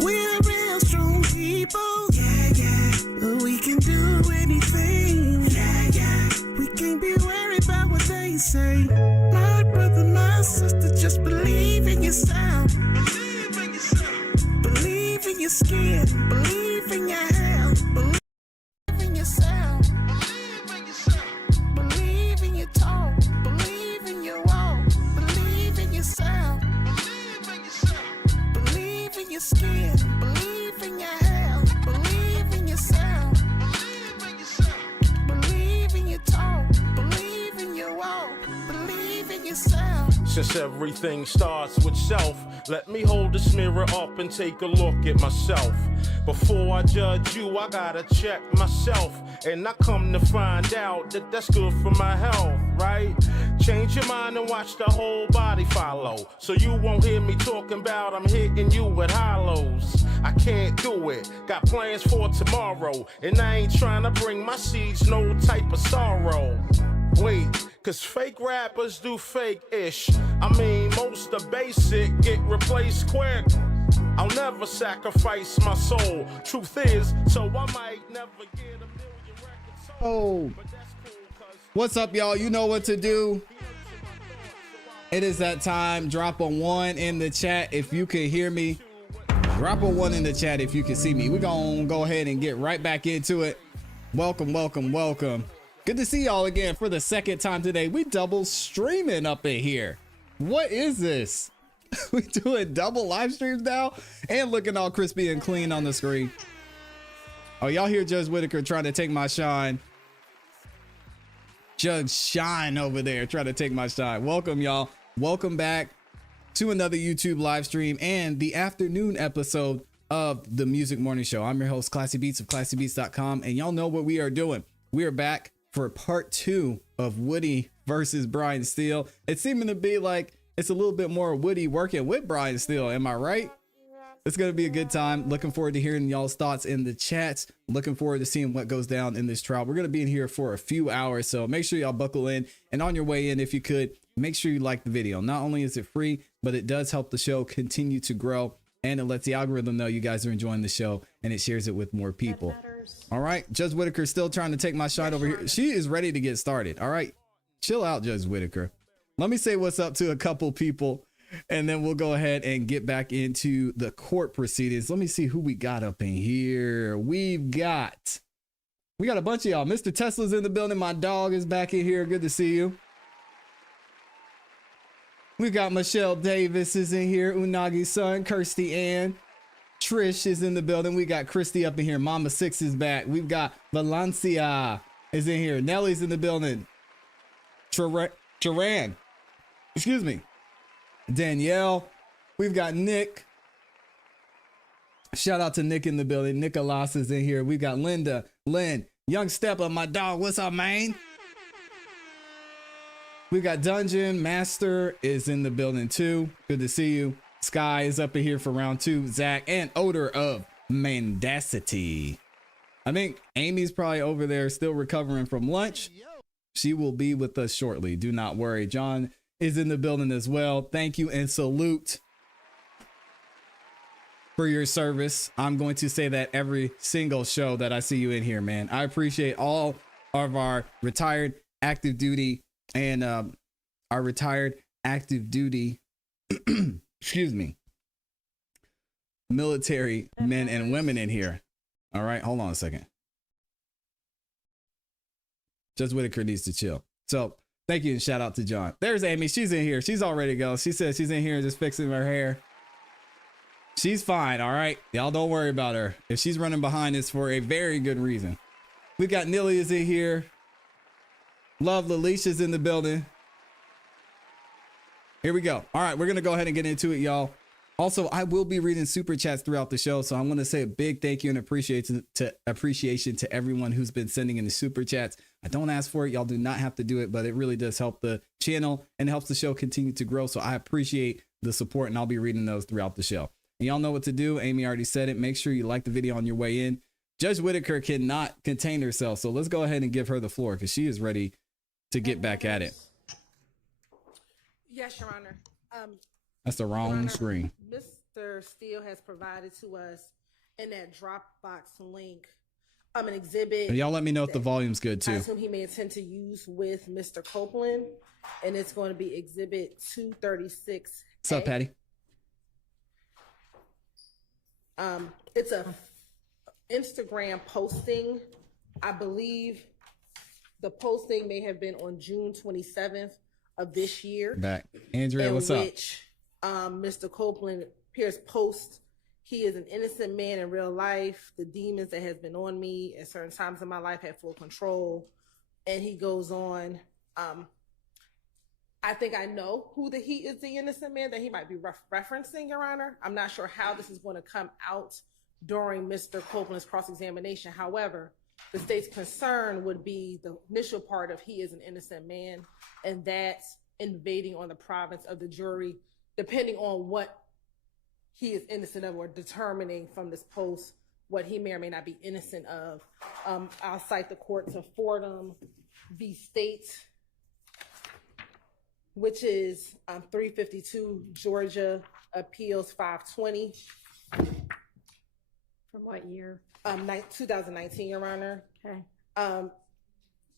We're real strong people. We can do anything. We can't be worried about what they say. My brother, my sister, just believe in yourself. Believe in your skin. Believe in your health. Believe in yourself. Believe in your talk. Believe in your walk. Believe in yourself. Believe in your skin. Believe in your health. Believe in yourself. Believe in your talk. Believe in your walk. Believe in yourself. Since everything starts with self, let me hold this mirror up and take a look at myself. Before I judge you, I gotta check myself. And I come to find out that that's good for my health, right? Change your mind and watch the whole body follow. So you won't hear me talking about I'm hitting you with hollows. I can't do it, got plans for tomorrow. And I ain't trying to bring my seeds no type of sorrow. Wait, cause fake rappers do fake-ish. I mean, most the basic get replaced quick. I'll never sacrifice my soul. Truth is, so I might never get a million records sold. Oh, what's up, y'all? You know what to do. It is that time. Drop a 1 in the chat if you can hear me. Drop a 1 in the chat if you can see me. We're gonna go ahead and get right back into it. Welcome, welcome, welcome. Good to see y'all again for the second time today. We double streaming up in here. What is this? We doing double live streams now and looking all crispy and clean on the screen. Oh, y'all hear Judge Whitaker trying to take my shine. Judge Shine over there trying to take my shine. Welcome, y'all. Welcome back to another YouTube live stream and the afternoon episode of the Music Morning Show. I'm your host, ClassE Beats of ClassEbeats.com, and y'all know what we are doing. We are back for part 2 of Woody versus Brian Steele. It's seeming to be like it's a little bit more Woody working with Brian Steele. Am I right? It's going to be a good time. Looking forward to hearing y'all's thoughts in the chats. Looking forward to seeing what goes down in this trial. We're going to be in here for a few hours, so make sure y'all buckle in. And on your way in, if you could, make sure you like the video. Not only is it free, but it does help the show continue to grow, and it lets the algorithm know you guys are enjoying the show, and it shares it with more people. All right, Judge Whitaker still trying to take my shine over here. She is ready to get started. All right, chill out, Judge Whitaker. Let me say what's up to a couple people, and then we'll go ahead and get back into the court proceedings. Let me see who we got up in here. We got a bunch of y'all. Mr. Tesla's in the building. My dog is back in here. Good to see you. We got Michelle Davis is in here. Unagi's son, Kirsty Ann. Trish is in the building. We got Christy up in here. Mama Six is back. We've got Valencia is in here. Nellie's in the building. Turan. Excuse me. Danielle. We've got Nick. Shout out to Nick in the building. Nicholas is in here. We've got Linda, Lynn, Young Stepper, my dog. What's up, man? We got Dungeon Master is in the building too. Good to see you. Sky is up in here for round 2. Zach and Odor of Mendacity. I think Amy's probably over there still recovering from lunch. She will be with us shortly. Do not worry. John is in the building as well. Thank you and salute for your service. I'm going to say that every single show that I see you in here, man. I appreciate all of our retired active duty and our retired active duty excuse me, military men and women in here. All right, hold on a second. Judge Whitaker needs to chill. So thank you and shout out to John. There's Amy. She's in here. She's all ready to go. She says she's in here just fixing her hair. She's fine. All right, y'all don't worry about her. If she's running behind, it's for a very good reason. We got Nilly is in here. Love Lalisha's in the building. Here we go. All right, we're going to go ahead and get into it, y'all. Also, I will be reading super chats throughout the show, so I'm going to say a big thank you and appreciation to everyone who's been sending in the super chats. I don't ask for it. Y'all do not have to do it, but it really does help the channel and helps the show continue to grow. So I appreciate the support, and I'll be reading those throughout the show. And y'all know what to do. Amy already said it. Make sure you like the video on your way in. Judge Whitaker cannot contain herself, so let's go ahead and give her the floor because she is ready to get back at it. Yes, Your Honor. That's the Your wrong Honor, screen. Mr. Steele has provided to us in that Dropbox link an exhibit. And y'all let me know if the volume's good I too. assume he may intend to use with Mr. Copeland, and it's going to be Exhibit 236. What's up, Patty? It's a Instagram posting. I believe the posting may have been on June 27th of this year. Back. Andrea, what's up? In which Mr. Copeland appears post, he is an innocent man in real life. The demons that has been on me at certain times in my life had full control. And he goes on, I think I know who he is the innocent man that he might be referencing, Your Honor. I'm not sure how this is going to come out during Mr. Copeland's cross-examination. However, the state's concern would be the initial part of he is an innocent man, and that's invading on the province of the jury, depending on what he is innocent of or determining from this post what he may or may not be innocent of. I'll cite the court to Fordham v. State, which is 352 Georgia Appeals 520. From what year? 2019, Your Honor. Okay.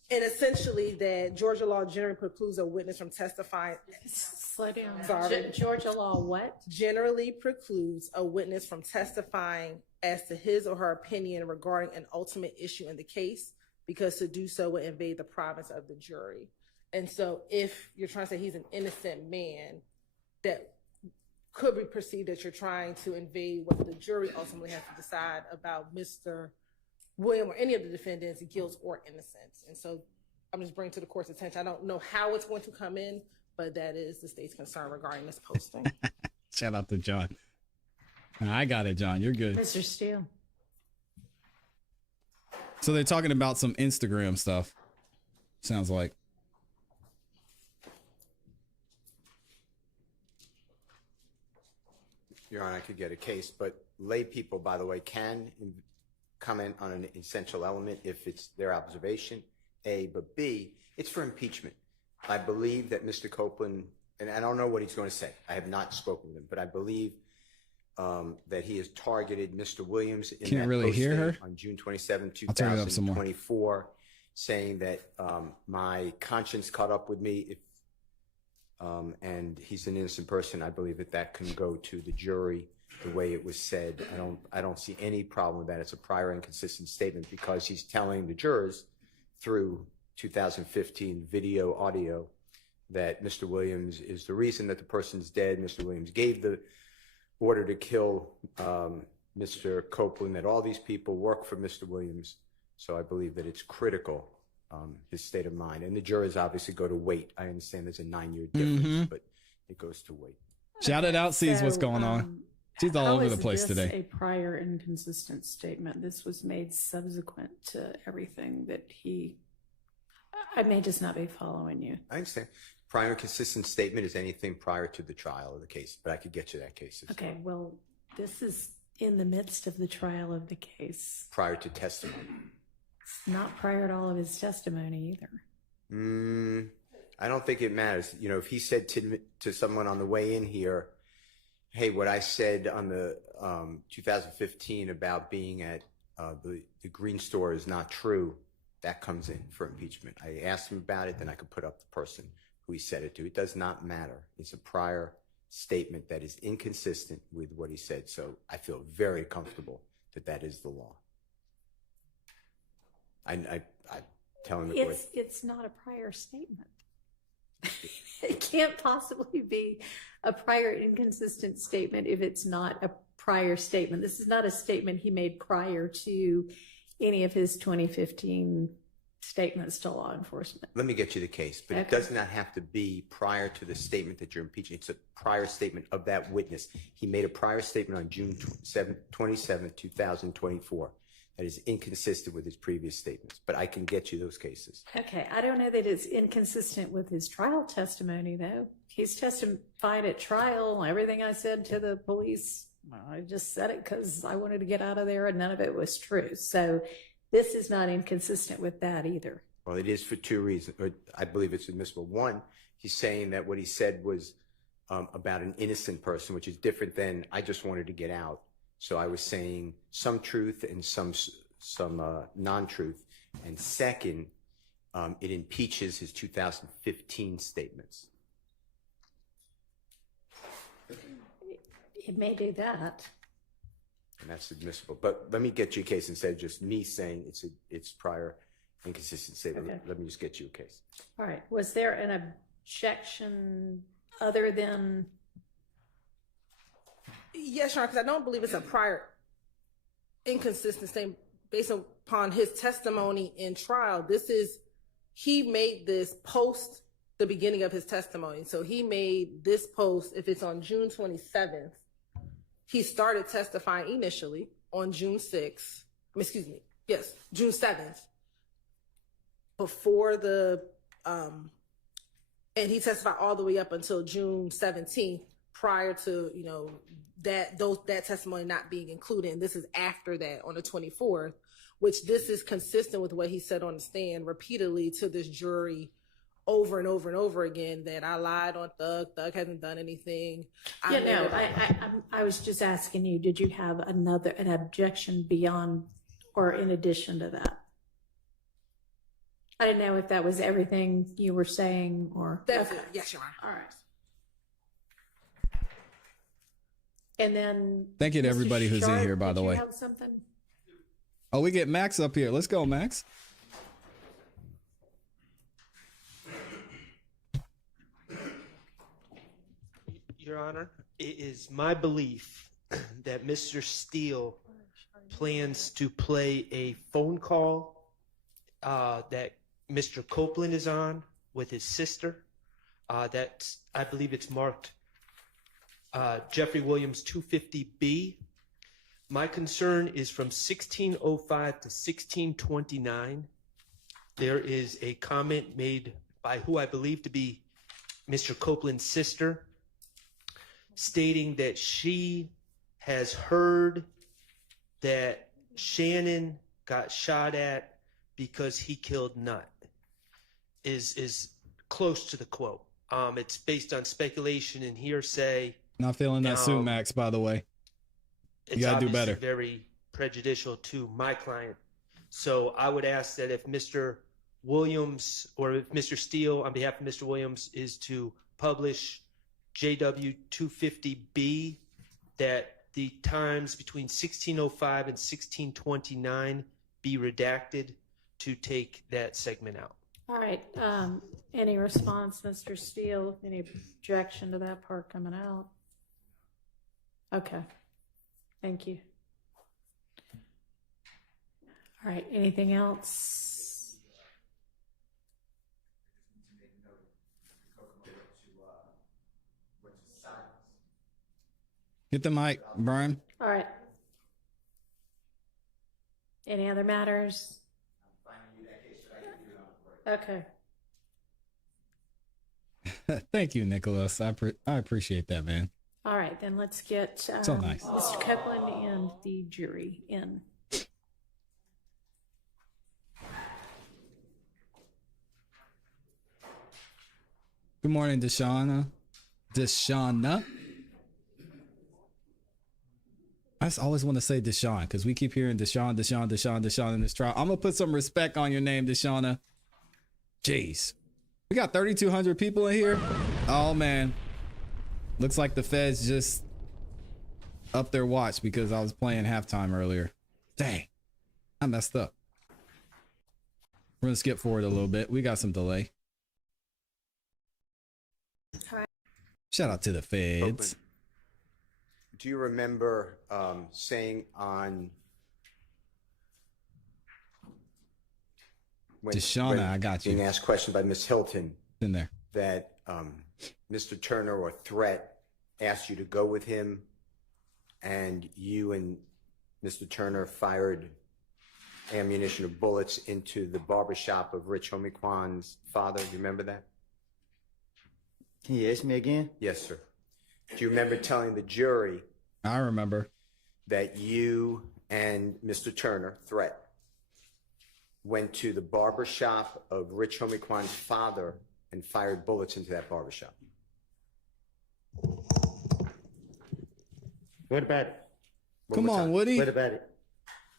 And essentially that Georgia law generally precludes a witness from testifying. Slow down. Sorry. Georgia law what? Generally precludes a witness from testifying as to his or her opinion regarding an ultimate issue in the case, because to do so would invade the province of the jury. And so if you're trying to say he's an innocent man, that could be perceived that you're trying to invade what the jury ultimately has to decide about Mr. William or any of the defendants' guilt or innocence. And so I'm just bringing to the court's attention. I don't know how it's going to come in, but that is the state's concern regarding this posting. Shout out to John. I got it, John. You're good. Mr. Steele. So they're talking about some Instagram stuff. Sounds like. Your Honor, I could get a case, but lay people, by the way, can comment on an essential element if it's their observation, A, but B, it's for impeachment. I believe that Mr. Copeland, and I don't know what he's going to say. I have not spoken with him, but I believe that he has targeted Mr. Williams in Can't that really hear posting her. on June 27, I'll turn it up some more. 2024, saying that my conscience caught up with me if, and he's an innocent person. I believe that that can go to the jury the way it was said. I don't see any problem with that. It's a prior inconsistent statement because he's telling the jurors through 2015 video, audio, that Mr. Williams is the reason that the person's dead. Mr. Williams gave the order to kill Mr. Copeland, that all these people work for Mr. Williams. So I believe that it's critical, his state of mind. And the jurors obviously go to wait. I understand there's a 9-year difference, but it goes to wait. Shout it out, sees what's going on. She's all over the place today. A prior inconsistent statement. This was made subsequent to everything that he. I may just not be following you. I understand. Prior consistent statement is anything prior to the trial of the case, but I could get you that case. Okay, well, this is in the midst of the trial of the case. Prior to testimony. It's not prior to all of his testimony either. I don't think it matters. You know, if he said to someone on the way in here, hey, what I said on the 2015 about being at the green store is not true, that comes in for impeachment. I asked him about it, then I could put up the person who he said it to. It does not matter. It's a prior statement that is inconsistent with what he said. So I feel very comfortable that that is the law. I tell him it's not a prior statement. It can't possibly be a prior inconsistent statement if it's not a prior statement. This is not a statement he made prior to any of his 2015 statements to law enforcement. Let me get you the case, but It does not have to be prior to the statement that you're impeaching. It's a prior statement of that witness. He made a prior statement on June 27, 2024 that is inconsistent with his previous statements, but I can get you those cases. Okay, I don't know that it's inconsistent with his trial testimony, though. He's testified at trial. Everything I said to the police, I just said it because I wanted to get out of there, and none of it was true. So this is not inconsistent with that either. Well, it is for two reasons. Or I believe it's admissible. One, he's saying that what he said was about an innocent person, which is different than I just wanted to get out. So I was saying some truth and some non-truth. And second, it impeaches his 2015 statements. It may do that. And that's admissible. But let me get you a case instead of just me saying it's prior inconsistent statement. Okay. Let me just get you a case. All right. Was there an objection other than? Yes, Sean, because I don't believe it's a prior inconsistent statement based upon his testimony in trial. He made this post the beginning of his testimony. So he made this post, if it's on June 27th, he started testifying initially on June 6th. June 7th. Before and he testified all the way up until June 17th, prior to, that testimony not being included. And this is after that on the 24th, which this is consistent with what he said on the stand repeatedly to this jury over and over and over again, that I lied on Thug. Thug hasn't done anything. I was just asking you, did you have an objection beyond or in addition to that? I didn't know if that was everything you were saying or. That's it. Yes, Your Honor. All right. And then. Thank you to Mr. everybody who's in Sharp, here, by the did you way. have something? Oh, we get Max up here. Let's go, Max. Your Honor, it is my belief that Mr. Steele plans to play a phone call that Mr. Copeland is on with his sister. I believe it's marked Jeffrey Williams 250B. My concern is from 1605 to 1629. There is a comment made by who I believe to be Mr. Copeland's sister, stating that she has heard that Shannon got shot at because he killed Nutt, is close to the quote. It's based on speculation and hearsay. Not feeling that soon, Max, by the way. You gotta do better. It's very prejudicial to my client. So I would ask that if Mr. Williams or if Mr. Steele, on behalf of Mr. Williams, is to publish JW 250B, that the times between 1605 and 1629 be redacted to take that segment out. All right. Any response, Mr. Steele? Any objection to that part coming out? Okay. Thank you. All right. Anything else? Get the mic, Brian. All right. Any other matters? Okay. Thank you, Nicholas. I appreciate that, man. All right, then let's get So nice. Mr. Copeland and the jury in. Good morning, Deshauna. I just always want to say Deshaun because we keep hearing Deshaun in this trial. I'm going to put some respect on your name, Deshauna. Jeez. We got 3,200 people in here. Oh, man. Looks like the feds just upped their watch because I was playing halftime earlier. Dang. I messed up. We're going to skip forward a little bit. We got some delay. All right. Shout out to the feds. Oakland. Do you remember saying on Deshauna, I got you. Being asked question by Miss Hilton In there. that Mr. Turner or Threat asked you to go with him, and you and Mr. Turner fired ammunition or bullets into the barbershop of Rich Homiequan's father? Do you remember that? Can you ask me again? Yes, sir. Do you remember telling the jury I remember. that you and Mr. Turner, Threat, went to the barber shop of Rich Homie-Kwan's father and fired bullets into that barber shop? What about it? One Come more on, time. Woody. What about it?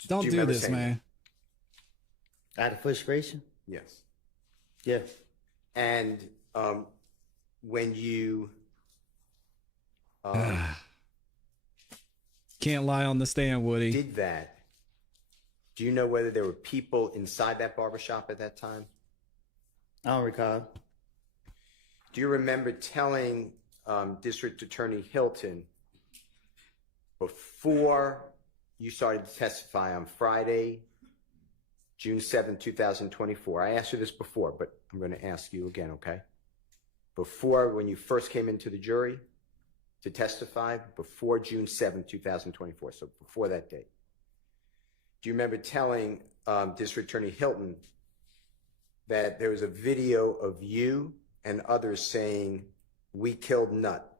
Don't Do you do remember this, saying man. Out of frustration? Yes. Yeah. And when you Can't lie on the stand, Woody. did that, do you know whether there were people inside that barbershop at that time? I don't recall. Do you remember telling District Attorney Hilton before you started to testify on Friday, June 7th, 2024? I asked you this before, but I'm going to ask you again, okay? Before, when you first came into the jury to testify, before June 7th, 2024, so before that date. Do you remember telling District Attorney Hilton that there was a video of you and others saying, "We killed Nut,"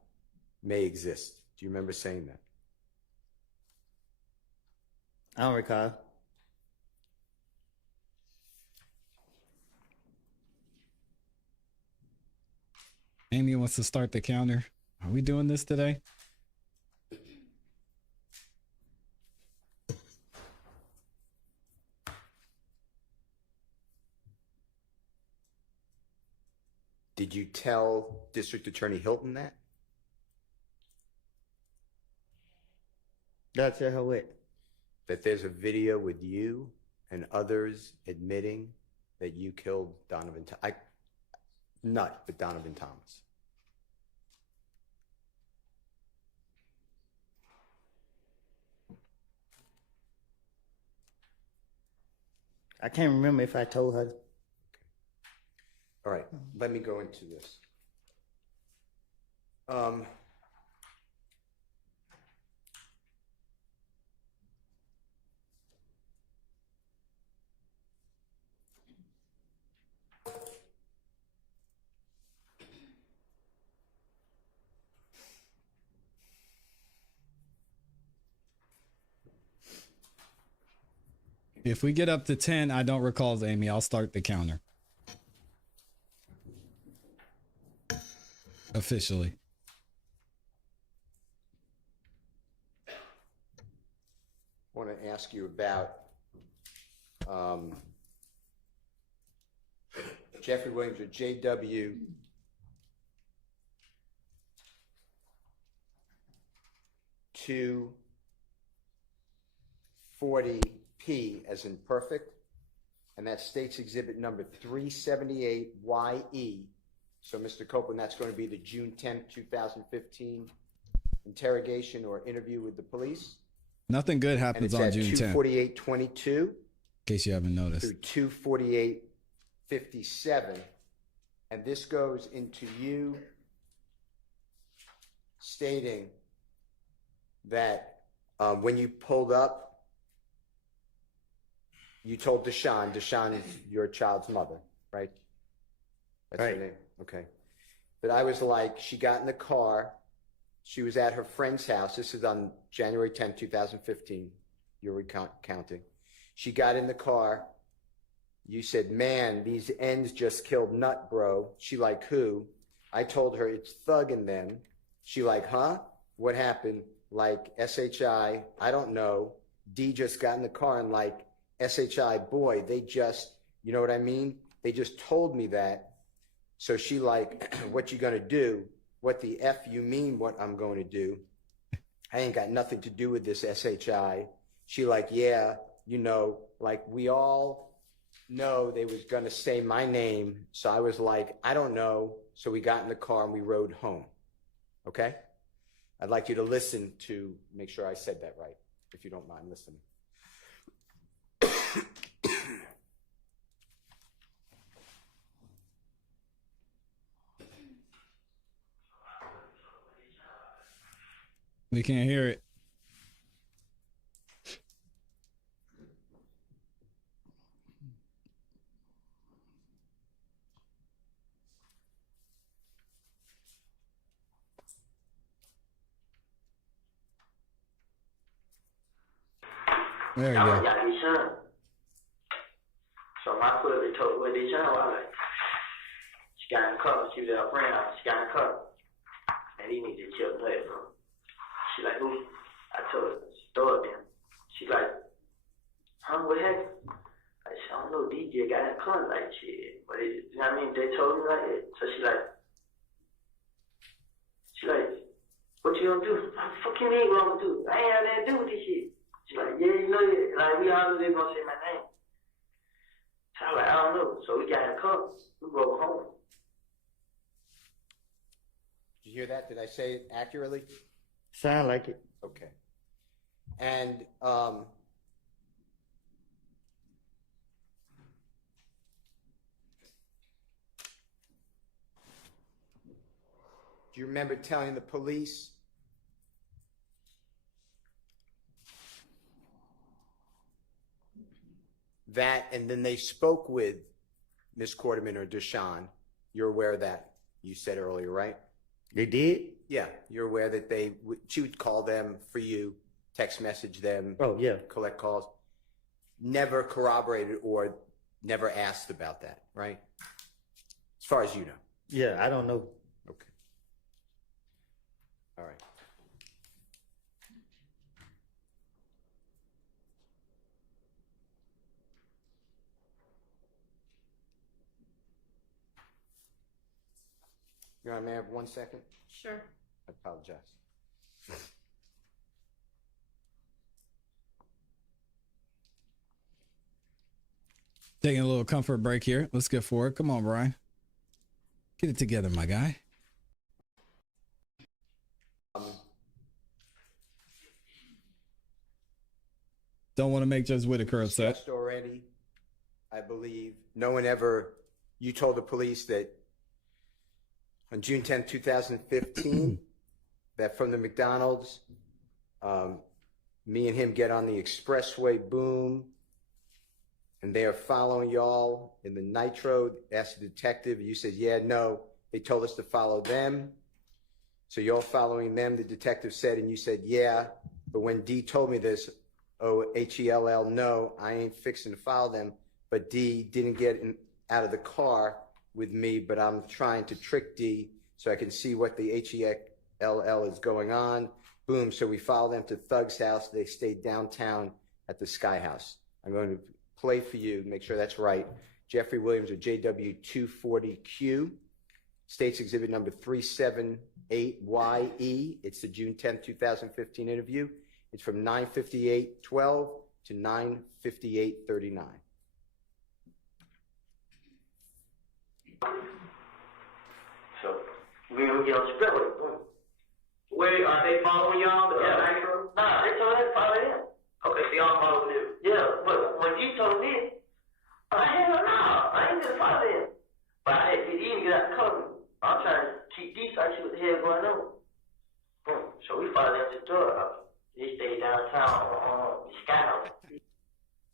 may exist? Do you remember saying that? I don't recall. Amy wants to start the counter. Are we doing this today? Did you tell District Attorney Hilton that? Did I tell her what? That there's a video with you and others admitting that you killed Donovan, Nut, but Donovan Thomas? I can't remember if I told her. All right, let me go into this. If we get up to 10, I don't recall, Amy. I'll start the counter. Officially. I want to ask you about Jeffrey Williams or JW (240P) as in perfect, and that states exhibit number 378YE. So, Mr. Copeland, that's going to be the June 10th, 2015 interrogation or interview with the police. Nothing good And happens it's on at June 10th, in 24822 case you haven't noticed. through 24857. And this goes into you stating that when you pulled up, you told Deshawn is your child's mother, right? That's Right. her name? Okay. But I was like, she got in the car. She was at her friend's house. This is on January 10th, 2015. You're recounting. She got in the car. You said, "Man, these ends just killed Nut, bro." She like, "Who?" I told her, "It's Thug in them." She like, "Huh? What happened?" Like, SHI, I don't know. D just got in the car and like, SHI, boy, they just, you know what I mean? They just told me that. So she like, "What you gonna do?" "What the F you mean what I'm going to do? I ain't got nothing to do with this, SHI." She like, "Yeah, you know, like we all know they was gonna say my name." So I was like, "I don't know." So we got in the car and we rode home. Okay? I'd like you to listen to make sure I said that right, if you don't mind listening. We can't hear it. There you go. my cousin told what they trying was like, she got in the car, she was at her friend's house, she got in the car. And he needed to chill the play from. She like, who? I told her, she throw it in. She like, what happened? I said, I don't know, DJ got in the car, like, shit. But it, you know what I mean? They told me like that. So she like, what you gonna do? What the fuck you mean what I'm gonna do? I ain't have nothing to do with this shit. She like, yeah, you know it. Like, we all knew they gonna say my name. So I was like, I don't know. So we got in the car, we drove home. Did you hear that? Did I say it accurately? Sound like it. Okay. And do you remember telling the police that, and then they spoke with Miss Quarterman or Deshawn? You're aware of that, you said earlier, right? They did? Yeah, you're aware that she would call them for you, text message them. Oh, yeah. Collect calls. Never corroborated or never asked about that, right? As far as you know. Yeah, I don't know. Okay. All right. Your Honor, may I have 1 second? Sure. I apologize. Taking a little comfort break here. Let's get forward. Come on, Brian. Get it together, my guy. Don't want to make Judge Whitaker upset. Discussed already, I believe. No one ever, you told the police that on June 10, 2015, that from the McDonald's, me and him get on the expressway, boom, and they are following y'all in the Nitro. Asked the detective, you said, yeah, no. They told us to follow them. So you're following them, the detective said, and you said, yeah. But when D told me this, H-E-L-L, no, I ain't fixing to follow them. But D didn't get out of the car with me, but I'm trying to trick D so I can see what the H-E-L-L is going on. Boom, so we follow them to Thug's house. They stayed downtown at the Sky House. I'm going to play for you, make sure that's right. Jeffrey Williams of JW240Q, State's Exhibit number 378YE. It's the June 10, 2015 interview. It's from 9:58:12 to 9:58:39. So we gonna get on the spillway. Wait, are they following y'all? Yeah. Nah, they told us to follow them. Okay, so y'all follow them. Yeah, but when you told me, hell no, I ain't gonna follow them. But I had to get in and get out the cover. I'm trying to keep these, I see what the hell going on. So we followed them to the door. They stayed downtown on the Sky House.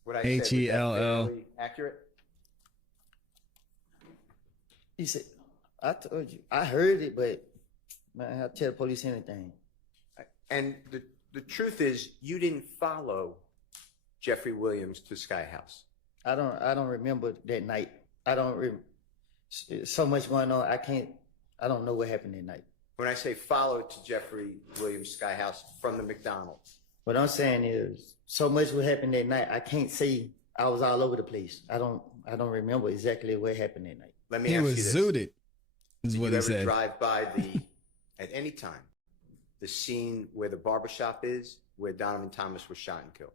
What I said, was that H-E-L-L. fairly accurate? He said, I told you. I heard it, but man, I'll tell the police anything. And the truth is, you didn't follow Jeffrey Williams to Sky House. I don't remember that night. So much going on. I don't know what happened that night. When I say follow to Jeffrey Williams Sky House from the McDonald's. What I'm saying is, so much what happened that night. I can't say I was all over the place. I don't remember exactly what happened that night. Let me He ask you was this. zooted, is Did what you he ever said. drive by at any time, the scene where the barbershop is, where Donovan Thomas was shot and killed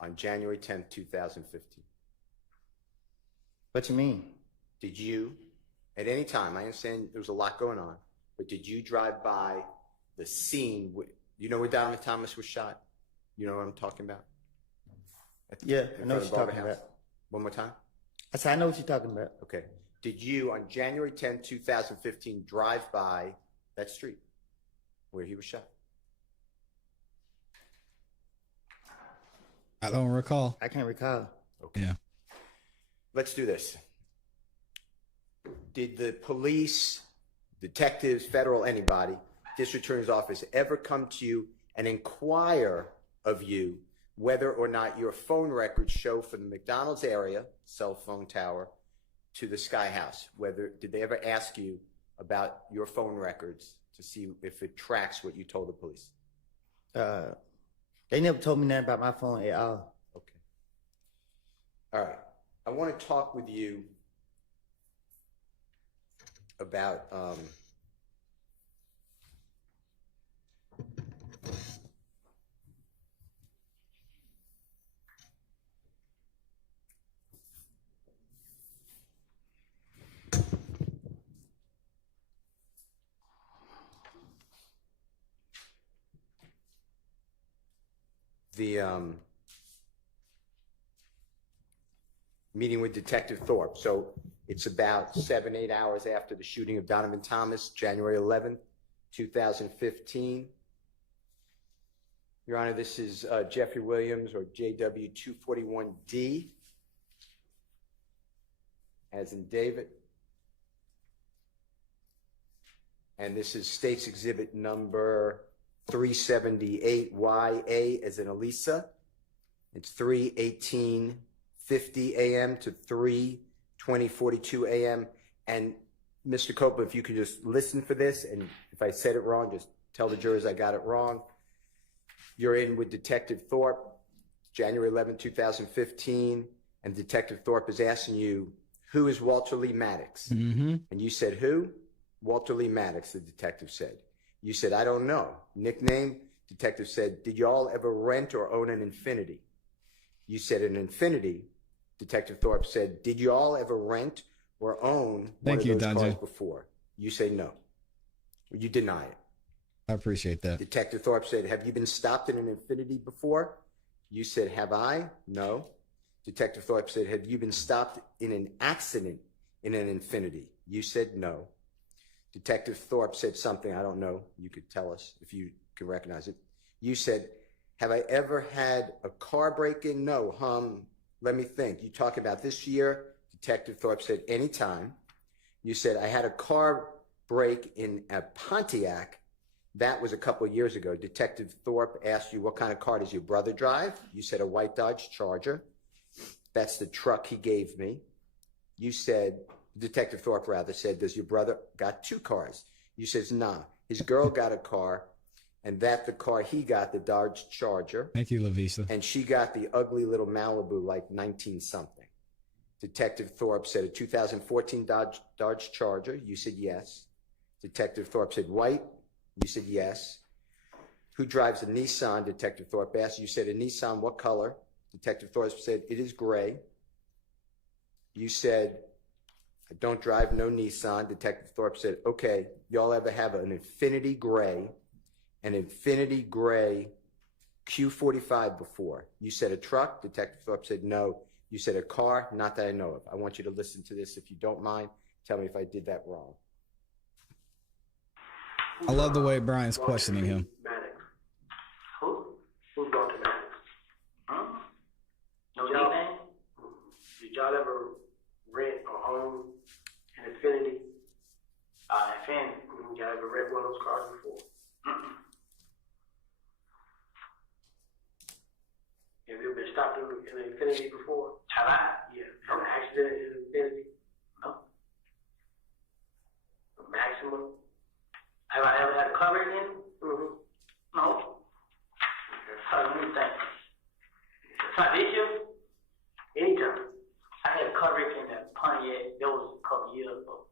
on January 10th, 2015? What you mean? Did you, at any time, I understand there was a lot going on, but did you drive by the scene, you know where Donovan Thomas was shot? You know what I'm talking about? Yeah, I In know front what of you're talking Barber House? about. One more time? I said, I know what you're talking about. Okay. Did you, on January 10th, 2015, drive by that street where he was shot? I don't recall. I can't recall. Okay. Yeah. Let's do this. Did the police, detectives, federal, anybody, district attorney's office ever come to you and inquire of you whether or not your phone records show from the McDonald's area, cell phone tower, to the Sky House. Did they ever ask you about your phone records to see if it tracks what you told the police? They never told me nothing about my phone at all. Okay. All right. I want to talk with you about the meeting with Detective Thorpe. So it's about 7-8 hours after the shooting of Donovan Thomas, January 11th, 2015. Your Honor, this is Jeffrey Williams, or JW 241D, as in David. And this is State's Exhibit number 378YA, as in Elisa. It's 3:18:50 a.m. to 3:20:42 a.m. And Mr. Copeland, if you could just listen for this, and if I said it wrong, just tell the jurors I got it wrong. You're in with Detective Thorpe, January 11, 2015, and Detective Thorpe is asking you, who is Walter Lee Maddox? And you said, who? Walter Lee Maddox, the detective said. You said, I don't know. Nickname? Detective said, did y'all ever rent or own an Infiniti? You said an Infiniti. Detective Thorpe said, did y'all ever rent or own one of those cars before? You say no. You deny it. I appreciate that. Detective Thorpe said, have you been stopped in an Infiniti before? You said, have I? No. Detective Thorpe said, have you been stopped in an accident in an Infiniti? You said no. Detective Thorpe said something, I don't know. You could tell us if you can recognize it. You said, have I ever had a car break-in? No. Let me think. You talk about this year? Detective Thorpe said, anytime. You said, I had a car break in a Pontiac. That was a couple of years ago. Detective Thorpe asked you, what kind of car does your brother drive? You said, a white Dodge Charger. That's the truck he gave me. You said, Detective Thorpe rather said, does your brother got two cars? You says, nah. His girl got a car, and that the car he got, the Dodge Charger. Thank you, Lavisa. And she got the ugly little Malibu, like 19-something. Detective Thorpe said, a 2014 Dodge Charger. You said yes. Detective Thorpe said, white. You said yes. Who drives a Nissan? Detective Thorpe asked. You said, a Nissan, what color? Detective Thorpe said, it is gray. You said, I don't drive no Nissan. Detective Thorpe said, okay, y'all ever have an Infiniti Gray Q45 before? You said a truck. Detective Thorpe said no. You said a car, not that I know of. I want you to listen to this. If you don't mind, tell me if I did that wrong. I love the way Brian's questioning him. Maddox. Who? Who's Walter Maddox? Huh? No nickname? Did y'all ever rent or own an Infiniti? Infiniti. Y'all ever rent one of those cars before? Have you ever been stopped in an Infiniti before? Have I? Yeah. An accident in an Infiniti? No. A maximum? Have I ever had a car wreck in? No. Let me think. So did you? Anytime. I had a car wreck in that Pontiac. That was a couple years ago.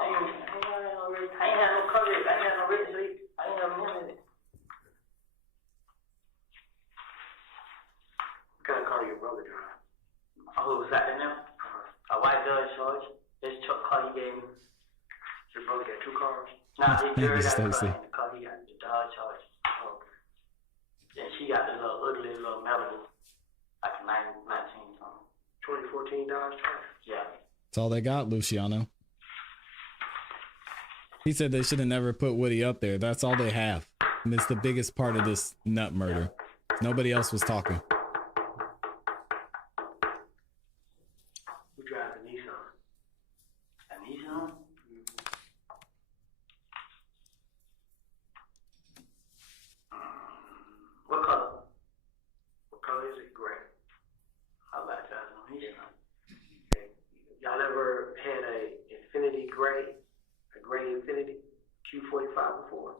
I ain't had no wreck. I ain't had no car wreck. I ain't had no wreck. I ain't never had it. What kind of car your brother drive? Oh, was that in there? A white Dodge Charger. This truck car he gave me. Your brother got two cars? Nah, he got the car in the car. He got the Dodge Charger. Oh. And she got the little ugly little Malibu. Like a 19 something. 2014 Dodge Charger? Yeah. That's all they got, Luciano. He said they should have never put Woody up there. That's all they have. And it's the biggest part of this nut murder. Nobody else was talking. Who drives a Nissan? A Nissan? What color? gray, a gray Infinity Q45 before.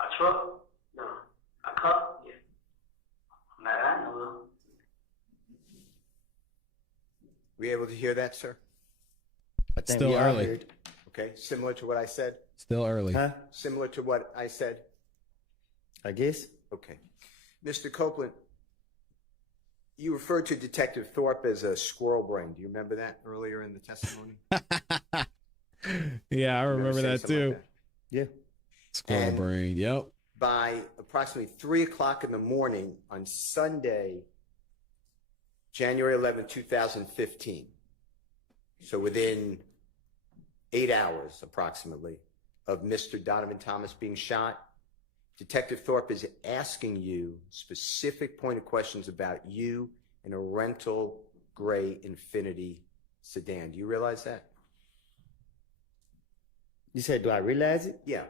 A truck? No. A cup? Yeah. That I know of. Were you able to hear that, sir? I think Still we all early. heard. Okay, similar to what I said? Still early. Huh? Similar to what I said? I guess. Okay. Mr. Copeland, you referred to Detective Thorpe as a squirrel brain. Do you remember that earlier in the testimony? Yeah, I remember saying that something too. like that? Yeah. Squirrel And- brain. Yep. By approximately 3 o'clock in the morning on Sunday, January 11, 2015, so within 8 hours approximately of Mr. Donovan Thomas being shot, Detective Thorpe is asking you specific pointed questions about you in a rental gray Infinity sedan. Do you realize that? You said, do I realize it? Yeah,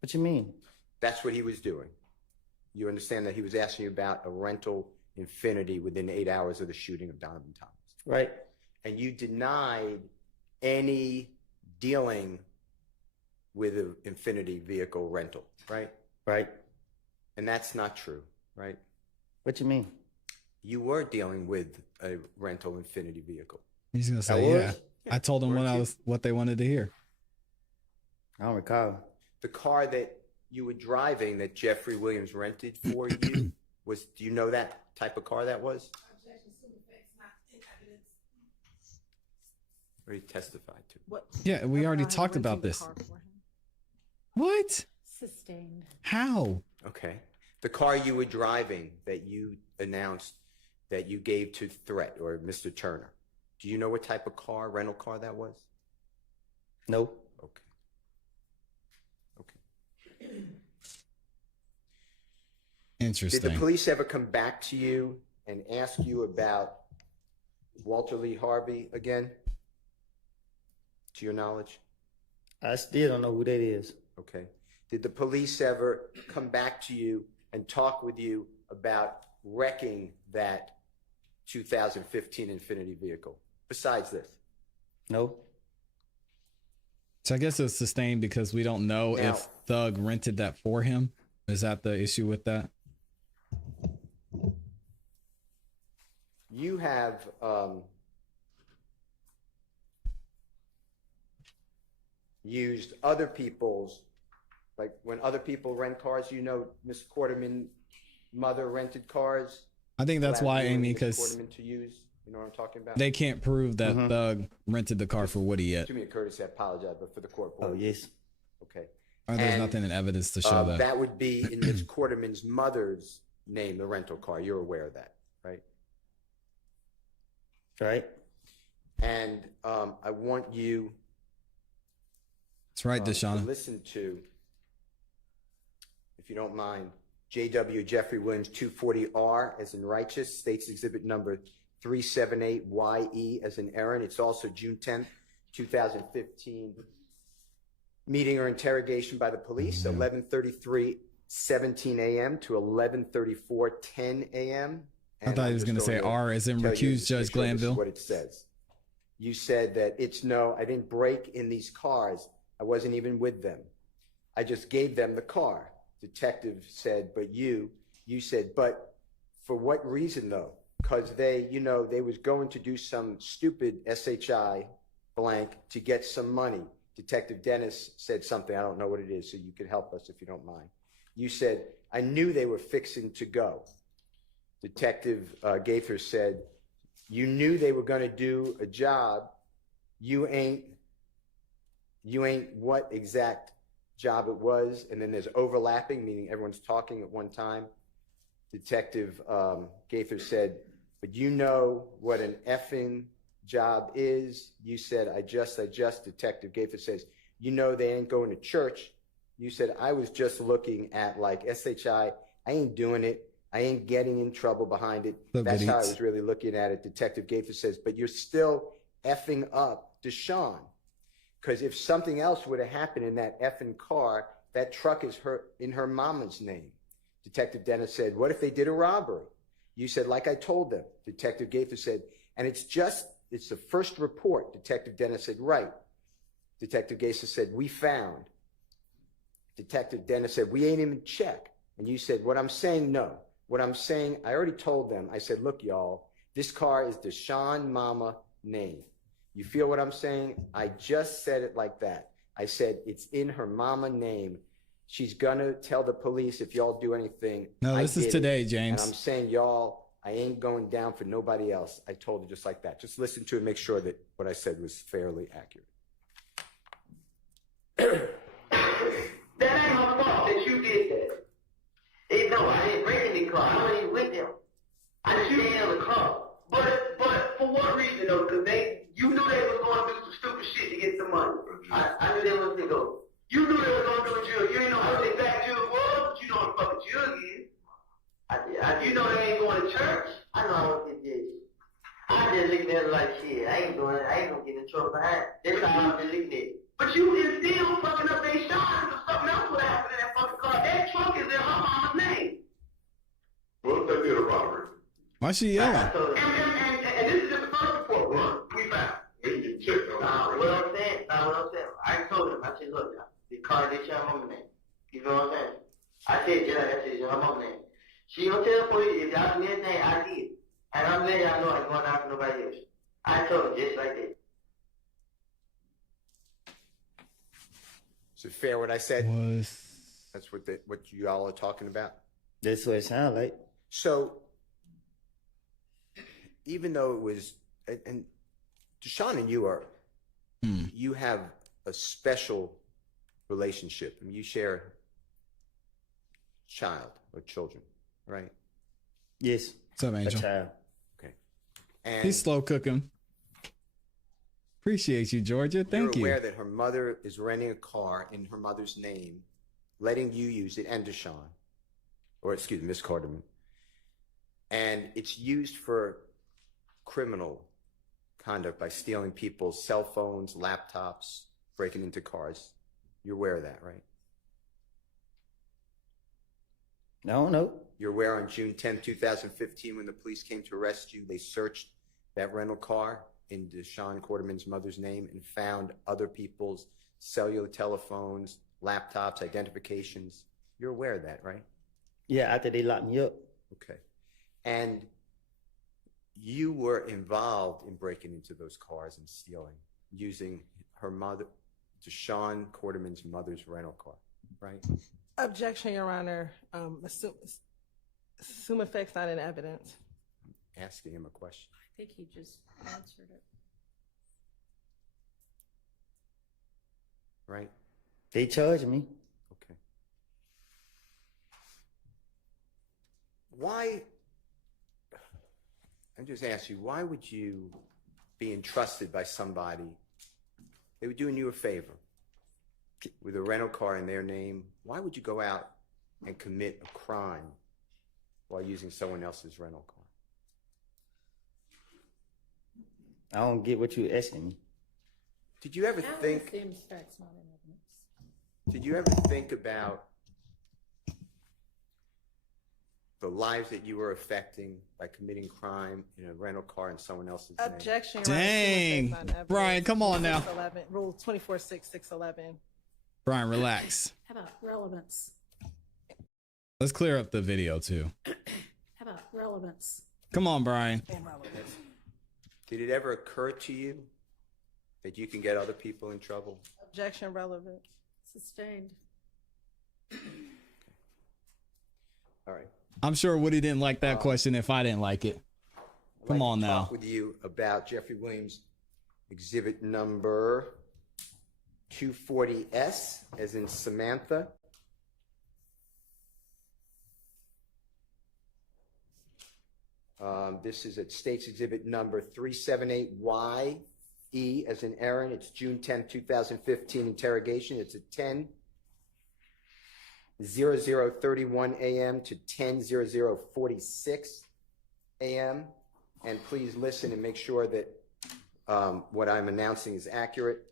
What you mean? that's what he was doing. You understand that he was asking you about a rental Infinity within 8 hours of the shooting of Donovan Thomas. Right. And you denied any dealing with an Infinity vehicle rental, right? Right. And that's not true, right? What you mean? You were dealing with a rental Infinity vehicle. He's gonna I say, was? yeah. I told them what they wanted to hear. I don't recall. The car that you were driving that Jeffrey Williams rented for you was, do you know that type of car that was? Or he testified to? What? Yeah, we already I'm talked renting about the this. car for him. What? Sustained. How? Okay. The car you were driving that you announced that you gave to Threat or Mr. Turner, do you know what type of car, rental car that was? No. Okay. Okay. Interesting. Did the police ever come back to you and ask you about Walter Lee Harvey again? To your knowledge? I still don't know who that is. Okay. Did the police ever come back to you and talk with you about wrecking that 2015 Infinity vehicle besides this? No. So I guess it's sustained because we don't know Now- if Thug rented that for him. Is that the issue with that? You have used other people's, like when other people rent cars, you know, Miss Quarterman's mother rented cars. I think that's allowed why, you and Amy, Miss because Quarterman to use. You know what I'm talking about? they can't prove that Mhm. Thug rented the car for Woody yet. Do me a courtesy, I apologize, but for the court Oh, board. yes. Okay. Or there's And, nothing in evidence to show that. That would be in Miss Quarterman's mother's name, the rental car. You're aware of that, right? Right. And I want you That's right, to Deshauna. listen to, if you don't mind, J.W. Jeffrey Williams 240R as in righteous, states exhibit number 378YE as in Aaron. It's also June 10th, 2015 meeting or interrogation by the police, 11:33:17 a.m. to 11:34:10 a.m. I thought he was going to say R as in recused Judge This is Glanville. what it says. You said that it's no, I didn't break in these cars. I wasn't even with them. I just gave them the car. Detective said, but you said, but for what reason though? Because they, you know, they was going to do some stupid SHI blank to get some money. Detective Dennis said something, I don't know what it is, so you could help us if you don't mind. You said, I knew they were fixing to go. Detective Gaither said, you knew they were going to do a job. You ain't what exact job it was. And then there's overlapping, meaning everyone's talking at one time. Detective Gaither said, but you know what an effing job is. You said, I just. Detective Gaither says, you know they ain't going to church. You said, I was just looking at like SHI. I ain't doing it. I ain't getting in trouble behind it. Look, That's how I idiots. was really looking at it. Detective Gaither says, but you're still effing up Deshaun. Because if something else would have happened in that effing car, that truck is in her mama's name. Detective Dennis said, what if they did a robbery? You said, like I told them. Detective Gaither said, and it's the first report. Detective Dennis said, right. Detective Gacy said, we found. Detective Dennis said, we ain't even check. And you said, what I'm saying, no. What I'm saying, I already told them. I said, look, y'all, this car is Deshaun Mama name. You feel what I'm saying? I just said it like that. I said, it's in her mama name. She's gonna tell the police if y'all do anything. No, this is today, it. James. And I'm saying, y'all, I ain't going down for nobody else. I told her just like that. Just listen to it and make sure that what I said was fairly accurate. That ain't my fault that you did that. Hey, no, I didn't break any car. I wasn't even with them. I didn't stay in the car. But for what reason though? Because you knew they was going to do some stupid shit to get some money. I knew they was going to go. You knew they was going to go to jail. You didn't know how they back jail was, but you know what the fucking jail is. You know they ain't going to church. I know I won't get jail. I just looking at it like shit. I ain't going to get in trouble behind. That's how I'm just looking at it. But you is still fucking up their shot because something else would happen in that fucking car. That truck is in her mama's name. What if they did a robbery? Why she yelling? And this is just the first report we found. They can check on What I'm saying, I told him, I said, look, the car is your mama's name. You know what I'm saying? I said, yeah, that is your mama's name. She don't tell the police, if y'all do anything, I did. And I'm letting y'all know I ain't going out for nobody else. I told him just like that. Is it fair what I said? Was That's what you all are talking about? That's what it sounds like. So, even though it was, and Deshaun and you are, you have a special relationship. I mean, you share a child or children, right? Yes. What's up, A Angel? child. Okay. And He's slow cooking. Appreciate you, Georgia. Thank you're you. aware that her mother is renting a car in her mother's name, letting you use it, and Deshaun, or excuse me, Miss Carterman, and it's used for criminal conduct by stealing people's cell phones, laptops, breaking into cars. You're aware of that, right? I don't know. You're aware on June 10, 2015, when the police came to arrest you, they searched that rental car in Deshaun Quarterman's mother's name and found other people's cellular telephones, laptops, identifications. You're aware of that, right? Yeah, after they locked me up. Okay. And you were involved in breaking into those cars and stealing, using her mother, Deshaun Quarterman's mother's rental car, right? Objection, Your Honor. Assume effects not in evidence. Asking him a question. I think he just answered it. Right? They charged me. Okay. Why, I just ask you, why would you be entrusted by somebody? They were doing you a favor with a rental car in their name. Why would you go out and commit a crime while using someone else's rental car? I don't get what you're asking me. Did you ever think? Seems facts not in evidence. Did you ever think about the lives that you were affecting by committing crime in a rental car in someone else's name? Objection, Your Honor. Dang. Assume effects not in evidence. Brian, come on now. 611, Rule 24.6.611. Brian, relax. How about relevance? Let's clear up the video too. How about relevance? Come on, Brian. Did it ever occur to you that you can get other people in trouble? Objection, relevant. Sustained. All right. I'm sure Woody didn't like that question if I didn't like it. I'd Come like on to now. talk with you about Jeffrey Williams' exhibit number 240S, as in Samantha. This is at State's exhibit number 378YE, as in Aaron. It's June 10, 2015 interrogation. It's at 10:00:31 a.m. to 10:00:46 a.m. And please listen and make sure that what I'm announcing is accurate.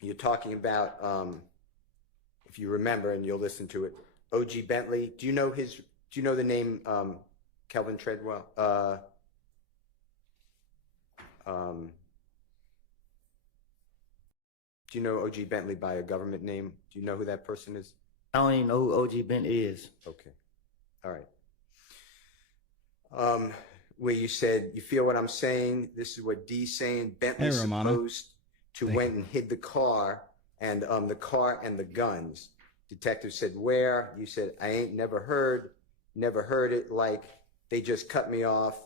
You're talking about, if you remember, and you'll listen to it, O.G. Bentley. Do you know the name Kelvin Treadwell? Do you know O.G. Bentley by a government name? Do you know who that person is? I don't even know who O.G. Bentley is. Okay. All right. Where you said, you feel what I'm saying? This is what D's saying. Bentley supposed to went and hid the car and the guns. Detective said, where? You said, I ain't never heard it. Like, they just cut me off.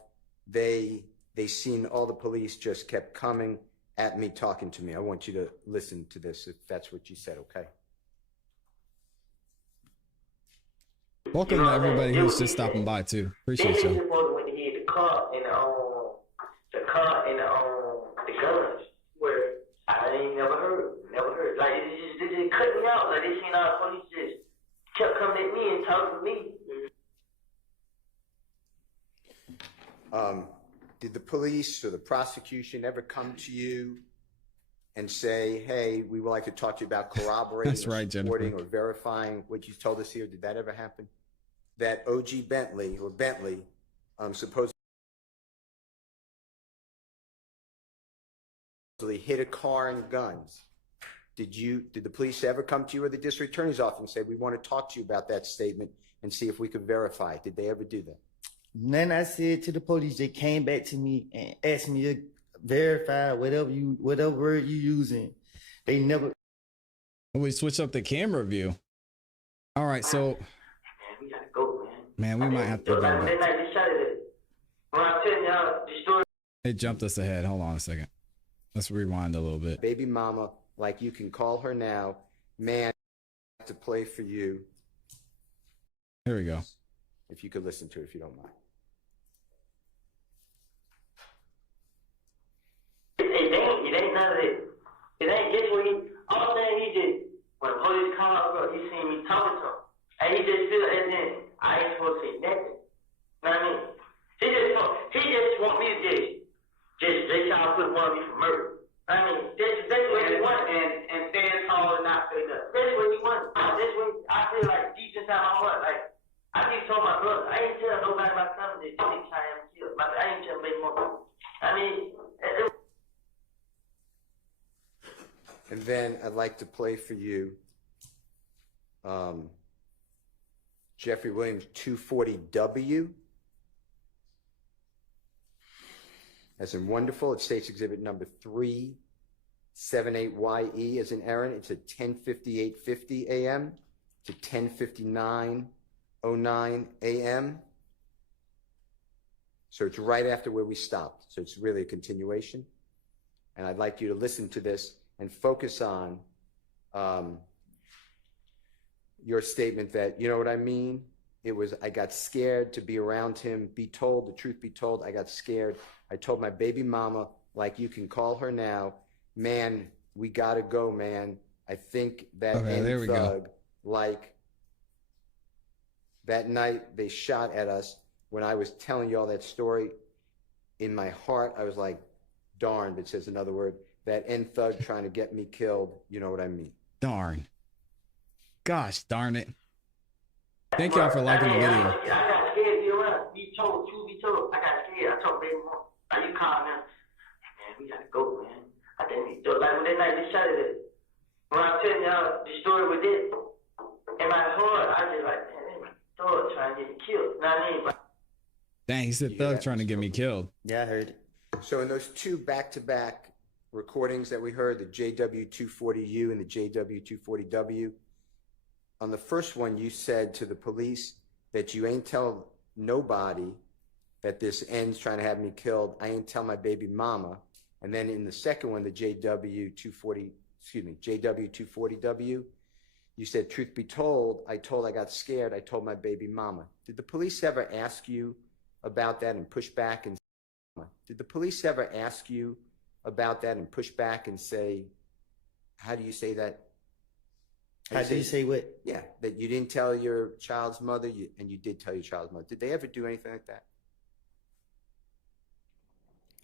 They seen all the police just kept coming at me, talking to me. I want you to listen to this if that's what you said, okay? Welcome to everybody who's just stopping by too. Appreciate you. The car and the guns. Where I ain't never heard. Like they just cut me out. Like they seen all the police just kept coming at me and talking to me. Did the police or the prosecution ever come to you and say, hey, we would like to talk to you about corroborating That's right, supporting or verifying what you told us here? Did that ever happen? That O.G. Bentley supposedly hit a car and guns. Did the police ever come to you or the district attorney's office and say, we want to talk to you about that statement and see if we could verify it? Did they ever do that? Then I said to the police, they came back to me and asked me to verify whatever word you using. They never. We switch up the camera view. All right, so. Man, we gotta go, man. We might have to go back. It jumped us ahead. Hold on a second. Let's rewind a little bit. Baby mama, like you can call her now, man, to play for you. Here we go. If you could listen to it, if you don't mind. It ain't none of it. It ain't just what all thing he did. When the police come up, bro, he seen me talking to him. And he just feel as in, I ain't supposed to say nothing. You know what I mean? He just want me to they try to put one of me for murder. I mean, that's what he wants. And stand tall and not say nothing. That's what he wants. That's what I feel like deep inside my heart. Like, I just told my brother, I ain't tell nobody about something that they trying to kill. I ain't tell baby mama. I mean, and then I'd like to play for you Jeffrey Williams 240W. As in wonderful, it states exhibit number 378YE as in Aaron. It's at 10:58:50 a.m. to 10:59:09 a.m. So it's right after where we stopped. So it's really a continuation. And I'd like you to listen to this and focus on your statement that, you know what I mean? It was, I got scared to be around him, be told, the truth be told, I got scared. I told my baby mama, like you can call her now, man, we gotta go, man. I think that thug, like that night they shot at us. When I was telling you all that story, in my heart, I was like, darn, it says another word, that end thug trying to get me killed, you know what I mean? Darn. Gosh darn it. Thank y'all for liking the video. I got scared to be around. Be told, truth be told. I got scared. I told baby mom, are you calling him? Man, we gotta go, man. I think we do. Like when that night they shot at it. When I'm telling y'all the story with it, in my heart, I just like, man, that thug trying to get me killed. You know what I mean? Dang, he said thug trying to get me killed. Yeah, I heard it. So in those two back-to-back recordings that we heard, the JW240U and the JW240W, on the first one, you said to the police that you ain't tell nobody that this end's trying to have me killed. I ain't tell my baby mama. And then in the second one, the JW240W, you said, truth be told, I got scared. I told my baby mama. Did the police ever ask you about that and push back and say, how do you say that? How do you say what? Yeah, that you didn't tell your child's mother, and you did tell your child's mother. Did they ever do anything like that?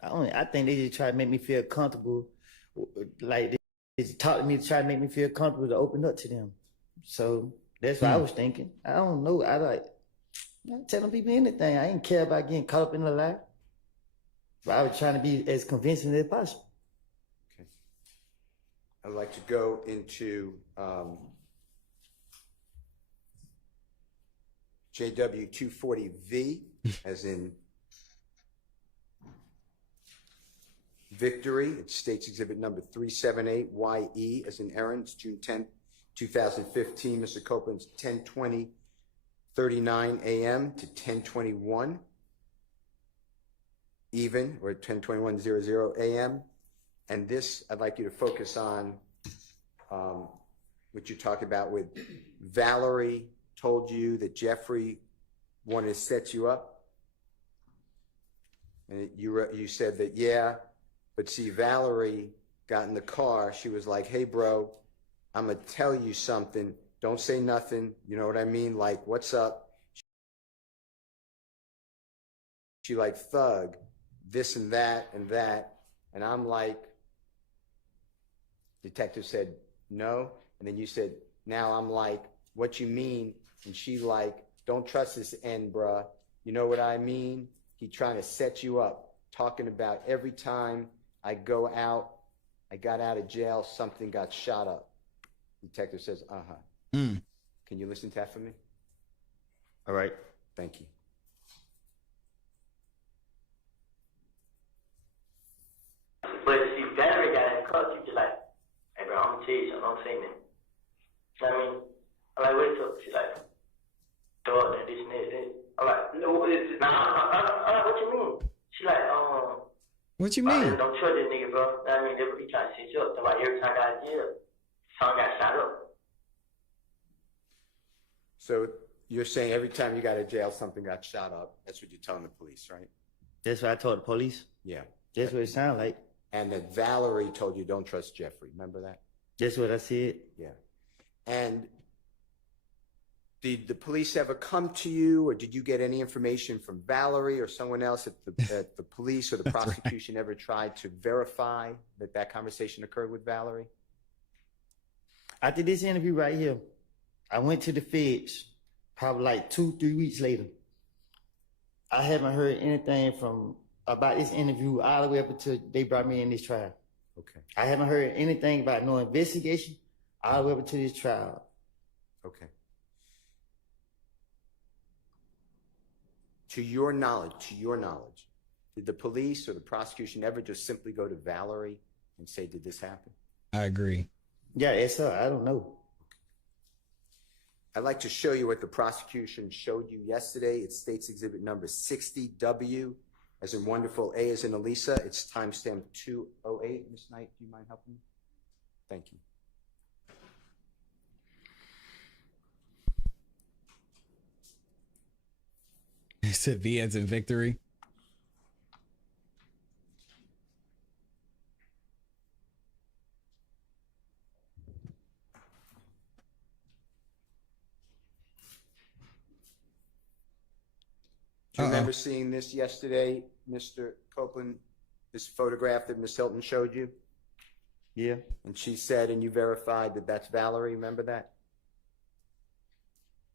I think they just try to make me feel comfortable. Like they talk to me to try to make me feel comfortable to open up to them. So that's what I was thinking. I don't know. I'm not telling people anything. I ain't care about getting caught up in the lie. But I was trying to be as convincing as possible. I'd like to go into JW 240V, as in Victory. It's State's Exhibit number 378YE, as in Aaron. It's June 10th, 2015. Mr. Copeland's 10:20:39 a.m. to 10:21 even, or 10:21:00 a.m. And this, I'd like you to focus on what you talked about with Valerie told you that Jeffrey wanted to set you up. And you said that, yeah, but see, Valerie got in the car. She was like, hey, bro, I'm going to tell you something. Don't say nothing. You know what I mean? Like, what's up? She like, thug, this and that and that. And I'm like, detective said, no. And then you said, now I'm like, what you mean? And she like, don't trust this N, bruh. You know what I mean? He trying to set you up, talking about every time I go out, I got out of jail, something got shot up. Detective says, uh-huh. Can you listen to that for me? All right. Thank you. But see, Valerie got in the car, she just like, hey bro, I'm gonna tell you something, don't say nothing. You know what I mean? I'm like, what's up? She's like, dog, this and this. I'm like, no, what is it? Nah, what you mean? She's like, what you mean? Don't trust this nigga, bro. You know what I mean? They be trying to set you up. They're like, every time I got in jail, son got shot up. So you're saying every time you got out of jail, something got shot up. That's what you're telling the police, right? That's what I told the police. Yeah. That's what it sounded like. And that Valerie told you don't trust Jeffrey. Remember that? That's what I said. Yeah. And did the police ever come to you, or did you get any information from Valerie or someone else at the police or the prosecution ever tried to verify that conversation occurred with Valerie? After this interview right here, I went to the feds probably like 2-3 weeks later. I haven't heard anything about this interview all the way up until they brought me in this trial. Okay. I haven't heard anything about no investigation all the way up until this trial. Okay. To your knowledge, did the police or the prosecution ever just simply go to Valerie and say, did this happen? I agree. Yeah, it's her. I don't know. I'd like to show you what the prosecution showed you yesterday. It's State's Exhibit number 60W, as in wonderful, A as in Elisa. It's timestamp 208. Ms. Knight, do you mind helping me? Thank you. You said V as in victory. Do you remember seeing this yesterday, Mr. Copeland, this photograph that Ms. Hilton showed you? Yeah. And she said, and you verified that that's Valerie, remember that?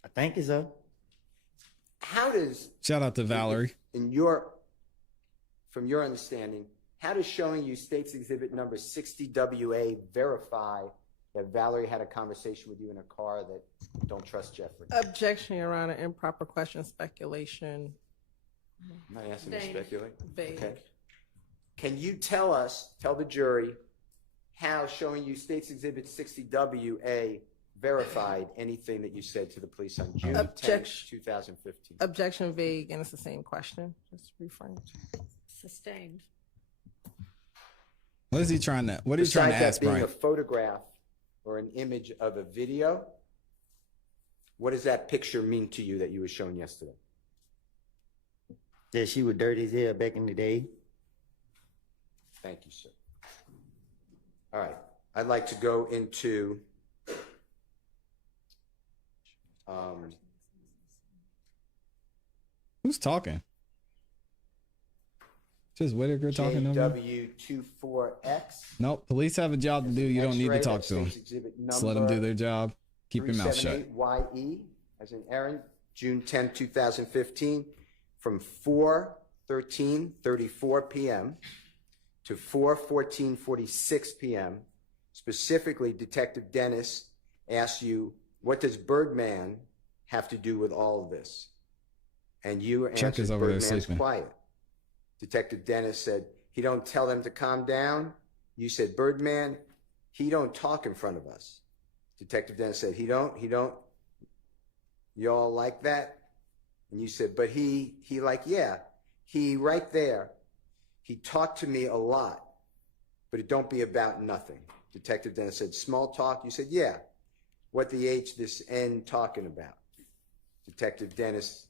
I think it's her. How does... Shout out to Valerie. From your understanding, how does showing you State's Exhibit number 60WA verify that Valerie had a conversation with you in a car that don't trust Jeffrey? Objection, Your Honor. Improper question, speculation. I'm not asking you to speculate. Vague. Okay. Can you tell the jury, how showing you State's Exhibit 60WA verified anything that you said to the police on June 10th, 2015? Objection, vague, and it's the same question. Just reframe. Sustained. What is he trying to ask, being Brian? a photograph or an image of a video, what does that picture mean to you that you were shown yesterday? That she was dirty as hell back in the day. Thank you, sir. All right. I'd like to go into who's talking? Just Whitaker talking over? JW24X. Nope. Police have a job to do. You don't need to talk to them. Just let them do their job. Keep your mouth shut. 378YE, as in Aaron, June 10, 2015, from 4:13:34 p.m. to 4:14:46 p.m. Specifically, Detective Dennis asked you, what does Birdman have to do with all of this? And you Chuck answered, is over there Birdman's sleeping. quiet. Detective Dennis said, he don't tell them to calm down. You said, Birdman, he don't talk in front of us. Detective Dennis said, he don't. Y'all like that? And you said, but he like, yeah, he right there. He talked to me a lot, but it don't be about nothing. Detective Dennis said, small talk. You said, yeah. What the H, this N talking about? Detective Dennis.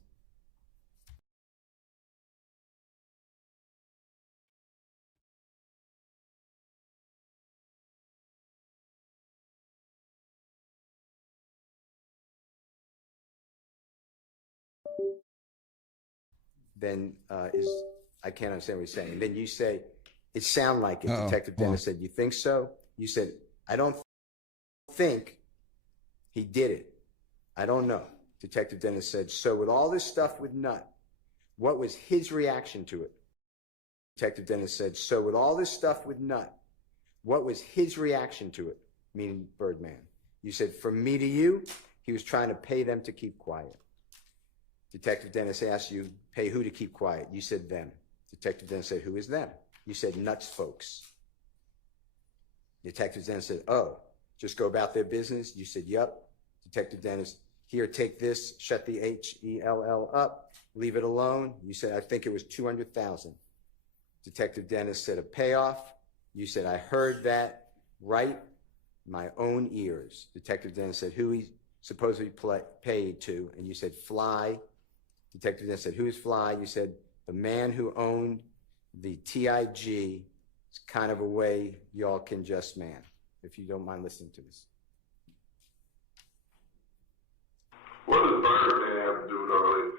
Then I can't understand what he's saying. Then you say, it sound like it. Detective Dennis said, you think so? You said, I don't think he did it. I don't know. Detective Dennis said, so with all this stuff with Nut, what was his reaction to it? Detective Dennis said, so with all this stuff with Nut, what was his reaction to it? Meaning Birdman. You said, from me to you, he was trying to pay them to keep quiet. Detective Dennis asked you, pay who to keep quiet? You said them. Detective Dennis said, who is them? You said Nuts folks. Detective Dennis said, oh, just go about their business? You said, yep. Detective Dennis, here, take this, shut the HELL up, leave it alone. You said, I think it was 200,000. Detective Dennis said, a payoff. You said, I heard that right my own ears. Detective Dennis said, who he supposedly paid to? And you said, Fly. Detective Dennis said, who is Fly? You said, the man who owned the TIG. It's kind of a way y'all can just man, if you don't mind listening to this. What does Birdman have to do with all this?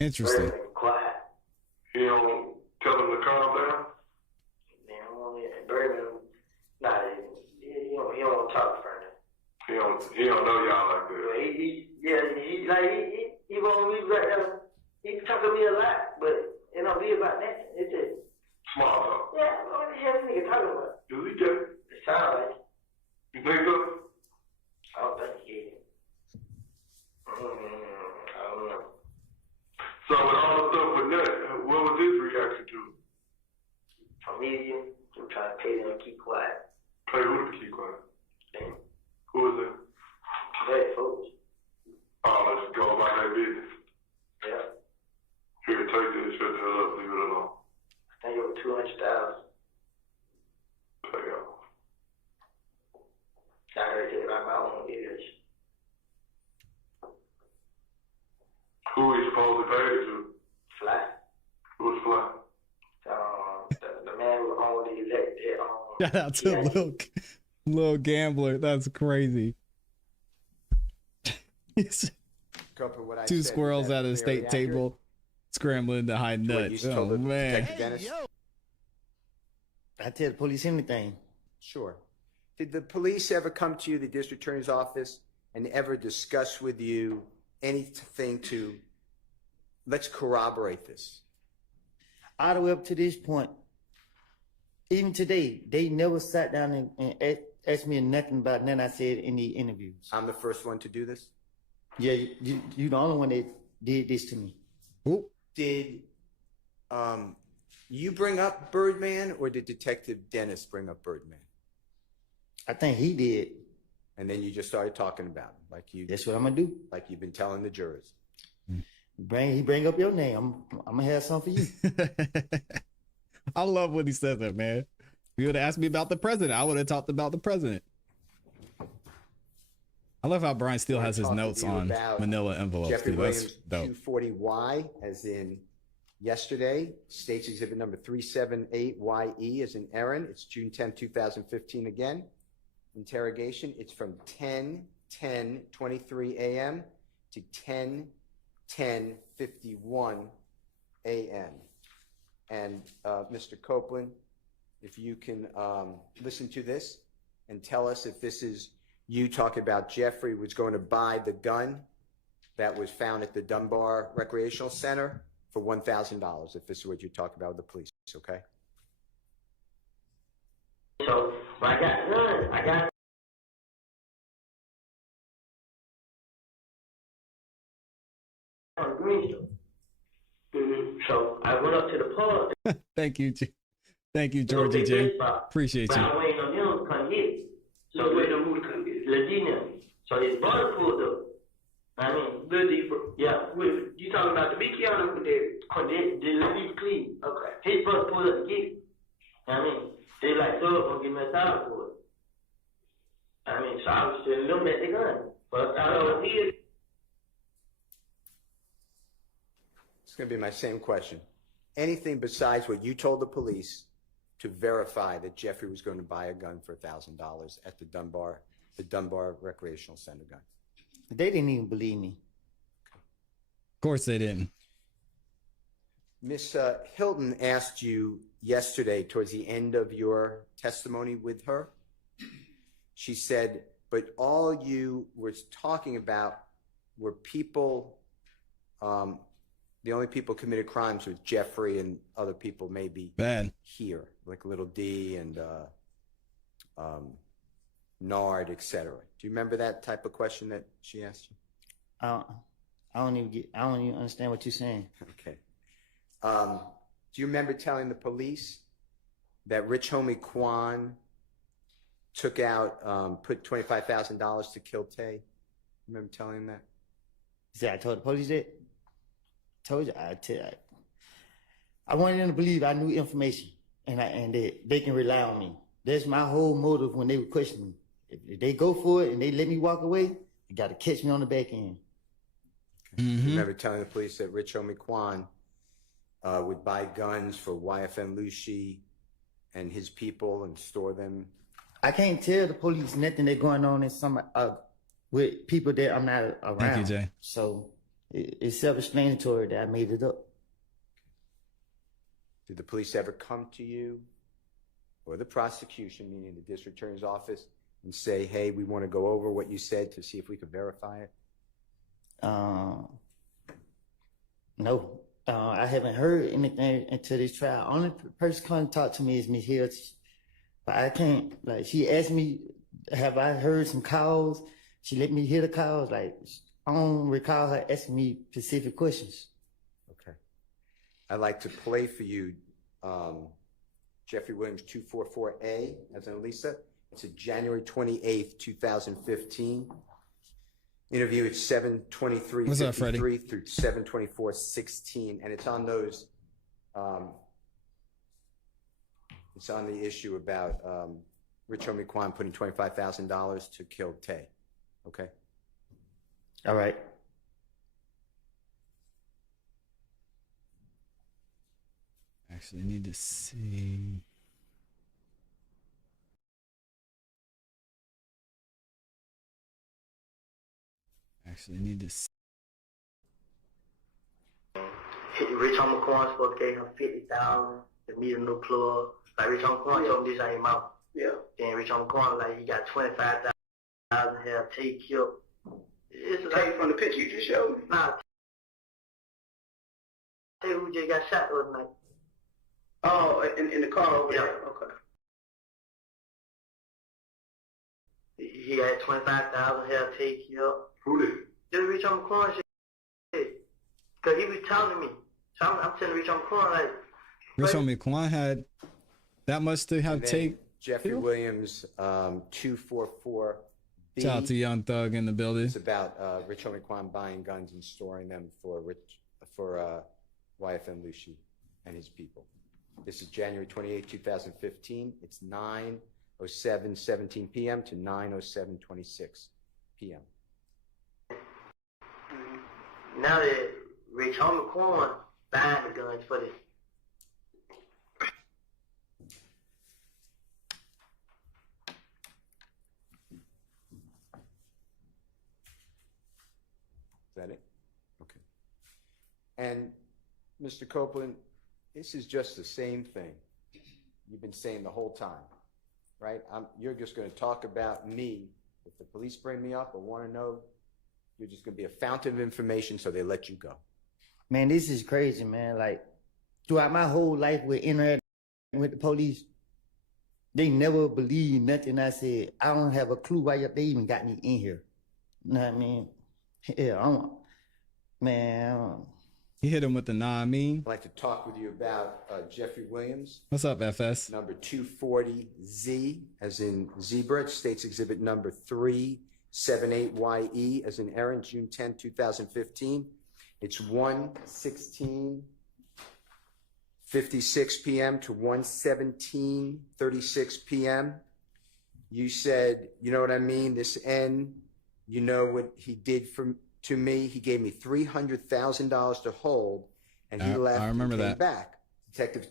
Interesting. Birdman quiet. He don't tell him to calm down? Man, Birdman, nah, he don't want to talk in front of him. He don't know y'all like that. He won't be right there. He talk to me a lot, but it don't be about that. It's just Small talk. yeah. What the hell this nigga talking about? Is he gay? It sounds like You think so? I don't think he is. I don't know. So with all the stuff with Nut, what was his reaction to it? From me, I'm trying to pay them to keep quiet. Pay who to keep quiet? Damn. Who is that? Hey, folks. Oh, let's go about that business. Yeah. Here, take this, shut the hell up, leave it alone. I think it was 200,000. Pay off. I heard it by my own ears. Who he supposed to pay it to? Fly. Who's Fly? The man who owned the elected. Shout out to Lil Gambler. That's crazy. What I Two said, squirrels is that at a very state accurate? table scrambling to hide What nuts. you told Oh, the man. Detective Dennis? I tell the police anything. Sure. Did the police ever come to you, the district attorney's office, and ever discuss with you anything to, let's corroborate this? All the way up to this point, even today, they never sat down and asked me nothing about nothing I said in the interviews. I'm the first one to do this? Yeah, you the only one that did this to me. Ooh. Did you bring up Birdman, or did Detective Dennis bring up Birdman? I think he did. And then you just started talking about him, That's what I'm gonna do. like you've been telling the jurors. He bring up your name. I'm gonna have something for you. I love when he says that, man. If you would have asked me about the president, I would have talked about the president. I love how Brian still has his notes on manila envelopes. Jeffrey Dude, that's Williams, dope. 240Y, as in yesterday. State's exhibit number 378YE, as in Aaron. It's June 10, 2015 again. Interrogation. It's from 10:23 a.m. to 10:51 a.m. And Mr. Copeland, if you can listen to this and tell us if this is you talking about Jeffrey was going to buy the gun that was found at the Dunbar Recreational Center for $1,000, if this is what you're talking about with the police, okay? So But I got guns. I got. On Green Store. So I went up to the pub. Thank you, thank you, Georgie J. Appreciate but you. I'm waiting on him to come get it. So waiting on who to come get it? Ladina. So his brother pulled up. I mean, yeah. You talking about the Mickey or the Ladina Clean? Okay. His brother pulled up to get it. I mean, they like, so gonna give me $1,000 for it. I mean, so I was sending them at the gun. But I don't hear. It's going to be my same question. Anything besides what you told the police to verify that Jeffrey was going to buy a gun for $1,000 at the Dunbar Recreational Center gun? They didn't even believe me. Of course they didn't. Miss Hilton asked you yesterday towards the end of your testimony with her. She said, but all you were talking about were people, the only people committed crimes was Jeffrey and other people maybe bad here, like Little D and Nard, etc. Do you remember that type of question that she asked you? I don't even understand what you're saying. Okay. Do you remember telling the police that Rich Homie Quan took out, put $25,000 to kill Tay? Remember telling him that? See, I told the police that. Told you, I wanted them to believe I knew information, and they can rely on me. That's my whole motive when they were questioning me. If they go for it and they let me walk away, they got to catch me on the back end. Okay. You remember telling the police that Rich Homie Quan would buy guns for YFN Lushi and his people and store them? I can't tell the police nothing that's going on in some with people that I'm not around. Thank you, Jay. So it's self-explanatory that I made it up. Did the police ever come to you or the prosecution, meaning the district attorney's office, and say, hey, we want to go over what you said to see if we could verify it? No. I haven't heard anything until this trial. Only person come talk to me is Miss Hill. But I can't, like, she asked me, have I heard some calls? She let me hear the calls. Like, I don't recall her asking me specific questions. Okay. I'd like to play for you Jeffrey Williams 244A as an Elisa. It's a January 28th, 2015. Interview at 7:23:53 through 7:24:16, and it's on those. It's on the issue about Rich Homie Quan putting $25,000 to kill Tay. Okay. All right. Actually, I need to see. Rich Homie Quan supposed to give him $50,000 to meet a new plug. Like Rich Homie Quan told me this ain't mouth. Yeah. Then Rich Homie Quan like he got $25,000 to have Tay killed. It's like from the picture you just showed me. Nah. Tay who just got shot the other night. Oh, in the car over there. Okay. He had $25,000 to have Tay killed. Who did? Just Rich Homie Quan shit. Cause he be telling me. So I'm telling Rich Homie Quan like. Rich Homie Quan had that much to have Tay. Jeffrey Williams 244B. Shout out to Young Thug in the building. It's about Rich Homie Quan buying guns and storing them for YFN Lushi and his people. This is January 28, 2015. It's 9:07:17 p.m. to 9:07:26 p.m. Now that Rich Homie Quan buying the guns for this. Is that it? Okay. And Mr. Copeland, this is just the same thing you've been saying the whole time, right? You're just going to talk about me. If the police bring me up or want to know, you're just going to be a fountain of information, so they let you go. Man, this is crazy, man. Like, throughout my whole life with interacting with the police, they never believe nothing I said. I don't have a clue why they even got me in here. You know what I mean? Yeah, man. He hit him with the nah, I mean. I'd like to talk with you about Jeffrey Williams. What's up, FS? Number 240Z, as in zebra, states exhibit number 378YE, as in Aaron, June 10, 2015. It's 1:16:56 p.m. to 1:17:36 p.m. You said, you know what I mean? This N, you know what he did to me? He gave me $300,000 to hold, and he left. I remember and came that. back. Detective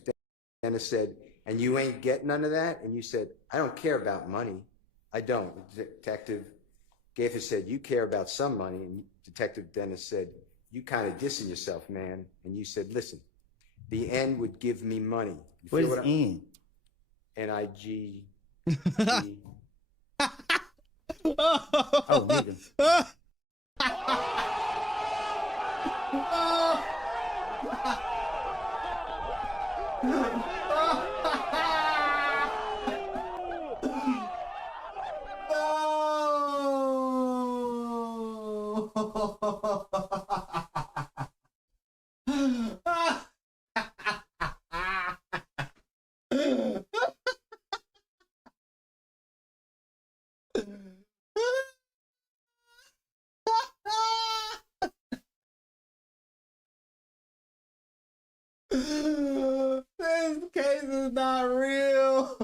Dennis said, and you ain't get none of that? And you said, I don't care about money. I don't. Detective Gaither said, you care about some money. And Detective Dennis said, you kind of dissing yourself, man. And you said, listen, the N would give me money. You What feel is N? N-I-G. Oh, nigga. This case is not real.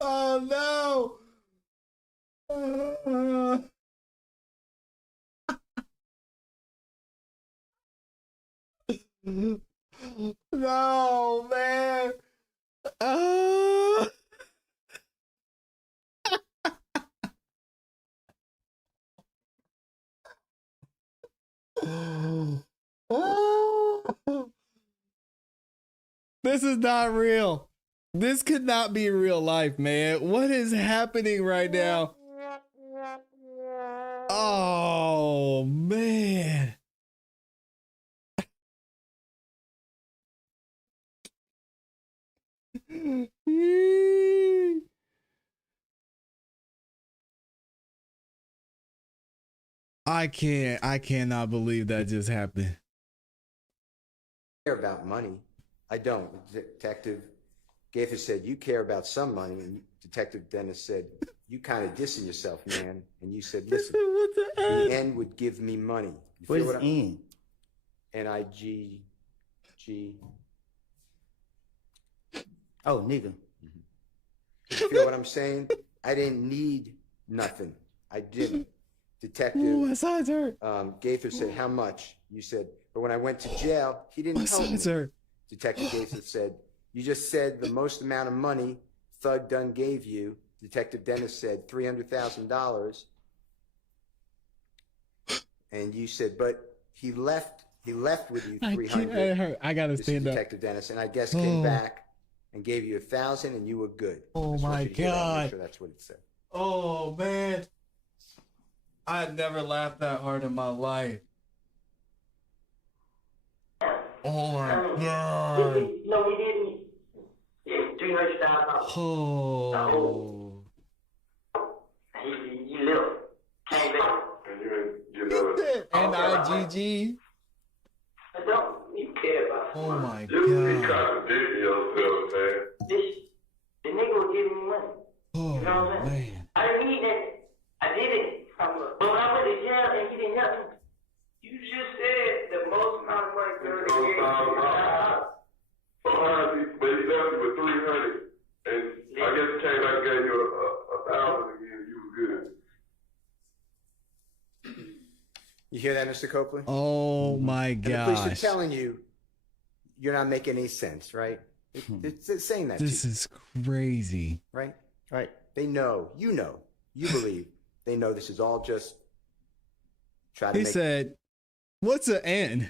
Oh no. No, man. This is not real. This could not be real life, man. What is happening right now? Oh, man. I cannot believe that just happened. Care about money. I don't. Detective Gaither said, you care about some money. And Detective Dennis said, you kind of dissing yourself, man. And you said, listen, the N would give me money. You What feel is N? N-I-G-G. Oh, nigga. You feel what I'm saying? I didn't need nothing. I didn't. Detective My sides hurt. Gaither said, how much? You said, but when I went to jail, he didn't My help me. sides hurt. Detective Gaither said, you just said the most amount of money Thug Dunn gave you. Detective Dennis said $300,000. And you said, but he left with you $300,000. I gotta This is stand up. Detective Dennis, and I guess came back and gave you $1,000 and you were good. Oh I just want my you to hear that and God. make sure that's what it said. Oh, man. I never laughed that hard in my life. Oh my God. No, we didn't. Yeah, $300,000. Oh. You left. Came back. And you never. N-I-G-G. I don't. You care about. Oh my You be God. contradicting yourself, man. The nigga was giving me money. Oh, You know what I'm saying? man. I didn't need that. I did it. But when I went to jail and he didn't help me, you just said the most amount of money $1,000. $300,000. But he left you with 300, and I guess he came back and gave you $1,000 again. You was good. You hear that, Mr. Copeland? Oh my And the police are gosh. telling you you're not making any sense, right? It's saying that This to you, is crazy. right? Right. They know, you believe, they know this is all just try to He make said, what's an N? He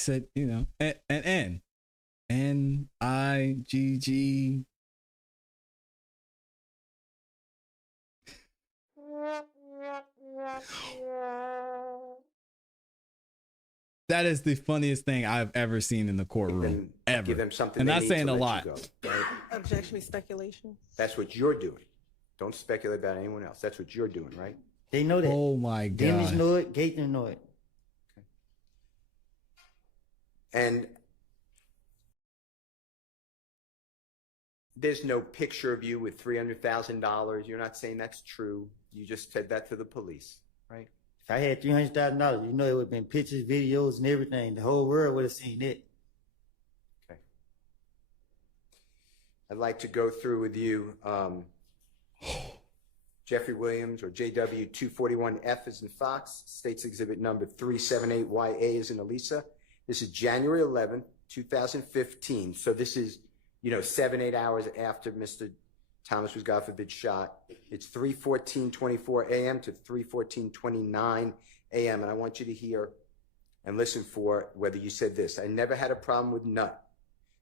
said, you know, an N. N-I-G-G. That is the funniest thing I've ever seen in the courtroom. Ever. Give them something. And they that's need saying to a let lot. you go, right? Objection, speculation. That's what you're doing. Don't speculate about anyone else. That's what you're doing, right? They know that. Oh my Dennis God. know it. Gaither know it. And there's no picture of you with $300,000. You're not saying that's true. You just said that to the police, right? If I had $300,000, you know, it would have been pictures, videos, and everything. The whole world would have seen it. Okay. I'd like to go through with you Jeffrey Williams, or JW 241F as in Fox, States Exhibit number 378YA as in Elisa. This is January 11th, 2015. So this is, 7-8 hours after Mr. Thomas was, God forbid, shot. It's 3:14:24 a.m. to 3:14:29 a.m. And I want you to hear and listen for whether you said this. I never had a problem with Nut.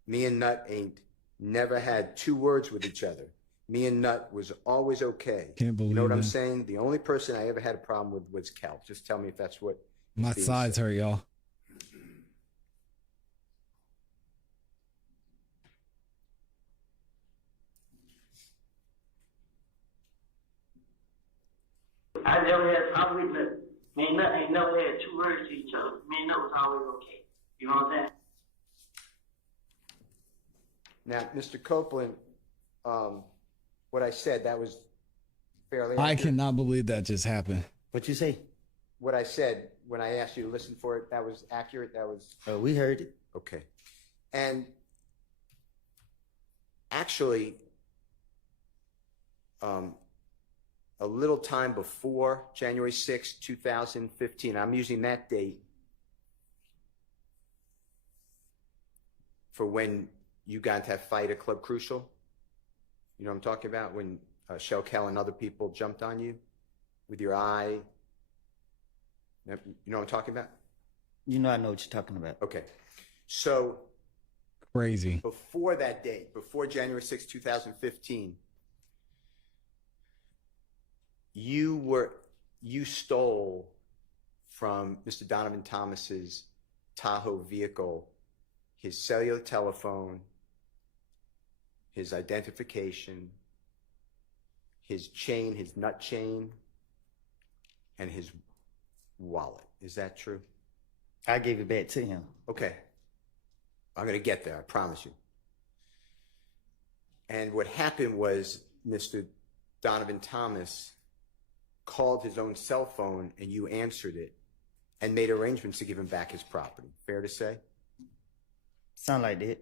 Me and Nut ain't never had two words with each other. Me and Nut was always okay. Can't believe You know what I'm that. saying? The only person I ever had a problem with was Cal. Just tell me if that's what. My being sides said. hurt, y'all. I never had a problem with nothing. Me and Nut ain't never had two words to each other. Me and Nut was always okay. You know what I'm saying? Now, Mr. Copeland, what I said, that was fairly I accurate. cannot believe that just happened. What you say? What I said when I asked you to listen for it, that was accurate? That was We heard it. okay. And actually, a little time before January 6, 2015, I'm using that date for when you got into that fight at Club Crucial. You know what I'm talking about? When Shell Kell and other people jumped on you with your eye. You know what I'm talking about? You know I know what you're talking about. Okay. So Crazy. before that date, before January 6, 2015, you stole from Mr. Donovan Thomas's Tahoe vehicle his cellular telephone, his identification, his chain, his nut chain, and his wallet. Is that true? I gave it back to him. Okay. I'm going to get there, I promise you. And what happened was Mr. Donovan Thomas called his own cell phone and you answered it and made arrangements to give him back his property. Fair to say? Sound like that.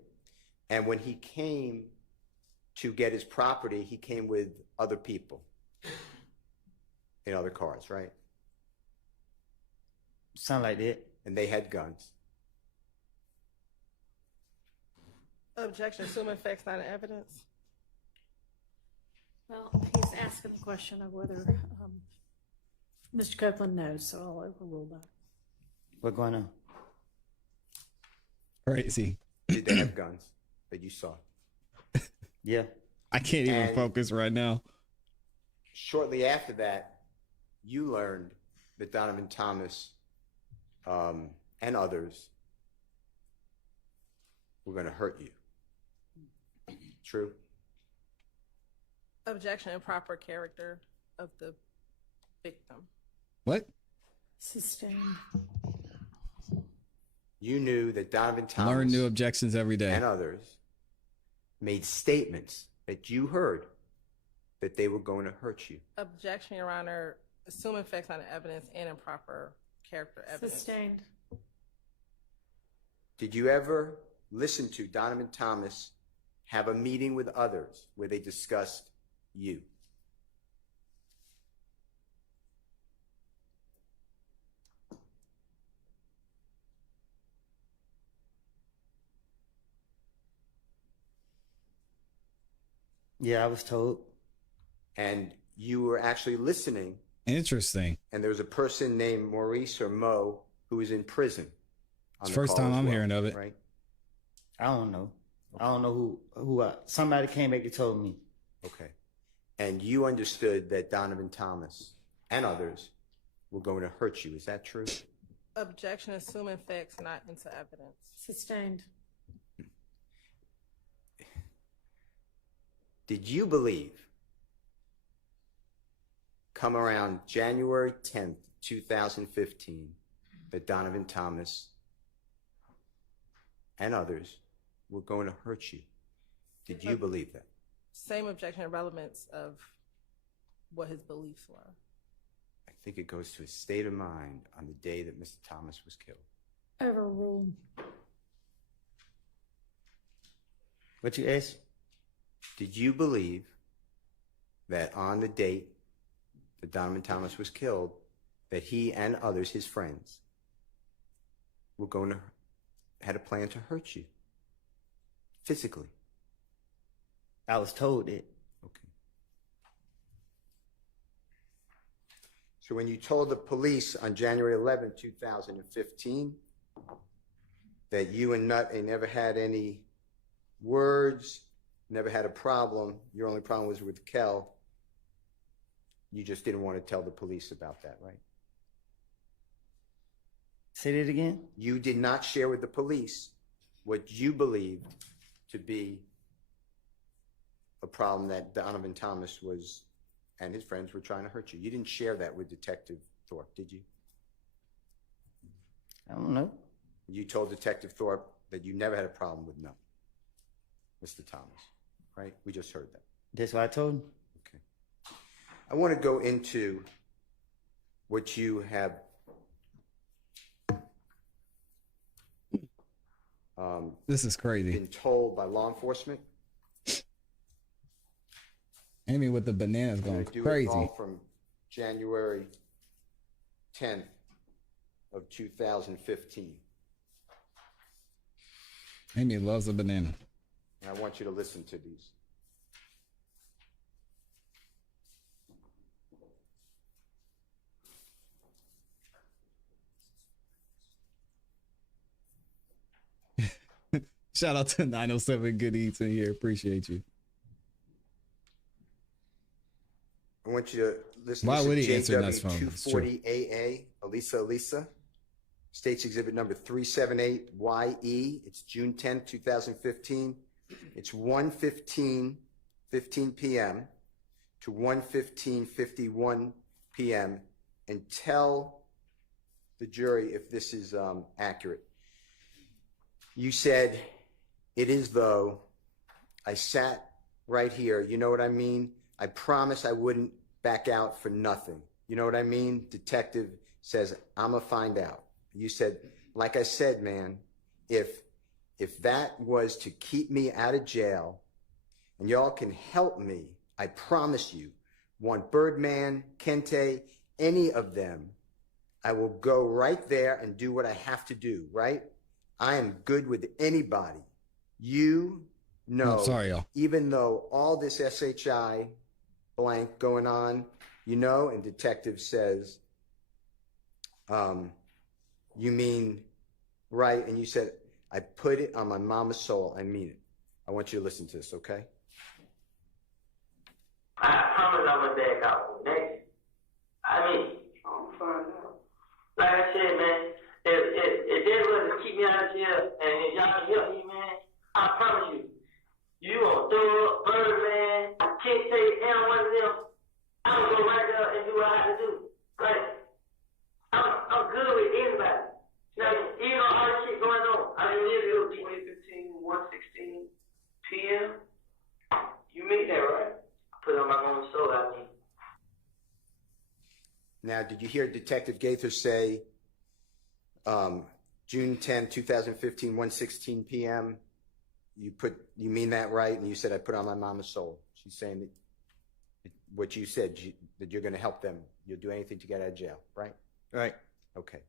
And when he came to get his property, he came with other people in other cars, right? Sound like that. And they had guns. Objection, assuming facts not in evidence. Well, he's asking the question of whether Mr. Copeland knows, so I'll overrule that. What's going on? Crazy. Did they have guns that you saw? Yeah. I can't even And- focus right now. Shortly after that, you learned that Donovan Thomas and others were going to hurt you. True? Objection, improper character of the victim. What? Sustained. You knew that Donovan Thomas Learn new objections every day. and others made statements that you heard that they were going to hurt you. Objection, Your Honor, assuming facts not in evidence and improper character evidence. Sustained. Did you ever listen to Donovan Thomas have a meeting with others where they discussed you? Yeah, I was told. And you were actually listening, Interesting. and there was a person named Maurice or Mo who was in prison. on It's the first call time as I'm well, hearing of it. Right? I don't know. I don't know who somebody came back and told me. Okay. And you understood that Donovan Thomas and others were going to hurt you. Is that true? Objection, assuming facts not into evidence. Sustained. Did you believe, come around January 10th, 2015, that Donovan Thomas and others were going to hurt you? Did you believe that? Same objection and relevance of what his beliefs were. I think it goes to his state of mind on the day that Mr. Thomas was killed. Overruled. What you asked? Did you believe that on the date that Donovan Thomas was killed, that he and others, his friends, were going to, had a plan to hurt you physically? I was told it. Okay. So when you told the police on January 11, 2015, that you and Nut never had any words, never had a problem, your only problem was with Kel, you just didn't want to tell the police about that, right? Say that again? You did not share with the police what you believed to be a problem that Donovan Thomas was and his friends were trying to hurt you. You didn't share that with Detective Thorpe, did you? I don't know. You told Detective Thorpe that you never had a problem with Mr. Thomas, right? We just heard that. That's what I told him. Okay. I want to go into what you have This is crazy. been told by law enforcement. Amy with the bananas I'm going gonna do crazy. it all from January 10th of 2015. Amy loves a banana. And I want you to listen to these. Shout out to 907 Good Eats in here. Appreciate you. I want you to listen. Why This would is he answer Nutt's phone? It's true. JW240AA, Elisa. States Exhibit number 378YE. It's June 10th, 2015. It's 1:15 p.m. to 1:51 p.m. and tell the jury if this is accurate. You said, "It is though. I sat right here. You know what I mean? I promise I wouldn't back out for nothing. You know what I mean?" Detective says, "I'ma find out." You said, "Like I said, man, if that was to keep me out of jail and y'all can help me, I promise you, want Birdman, Kente, any of them, I will go right there and do what I have to do, right? I am good with anybody. You know, sorry, y'all. Even though all this SHI blank going on, you know," and detective says, "You mean right?" And you said, "I put it on my mama's soul. I mean it." I want you to listen to this, okay? I promise I'm gonna back out next. I mean, I'm fine now. Like I said, man, if they was to keep me out of jail and if y'all can help me, man, I promise you, you gonna throw up Birdman, Kente, and one of them. I'm gonna go right there and do what I have to do. Like, I'm good with anybody. Now, you know all this shit going on. I mean, it was 2015, 1:16 p.m. You mean that, right? I put it on my own soul, I mean. Now, did you hear Detective Gaither say June 10, 2015, 1:16 p.m.? You mean that, right? And you said, "I put on my mama's soul." She's saying that what you said, that you're going to help them. You'll do anything to get out of jail, right? Right. Okay.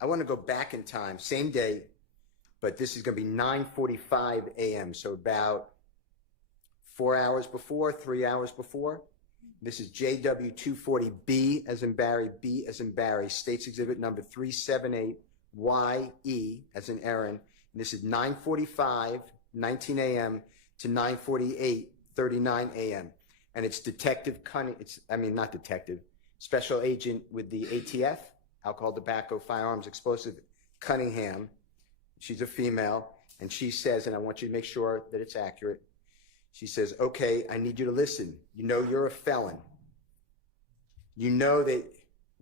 I want to go back in time, same day, but this is going to be 9:45 a.m., so about 4 hours before, 3 hours before. This is JW240B as in Barry, B as in Barry, States Exhibit number 378YE as in Aaron. And this is 9:45, 19 a.m. to 9:48, 39 a.m. And it's Detective Cunning, not detective, special agent with the ATF, alcohol, tobacco, firearms, explosive, Cunningham. She's a female, and she says, and I want you to make sure that it's accurate. She says, okay, I need you to listen. You know you're a felon. You know that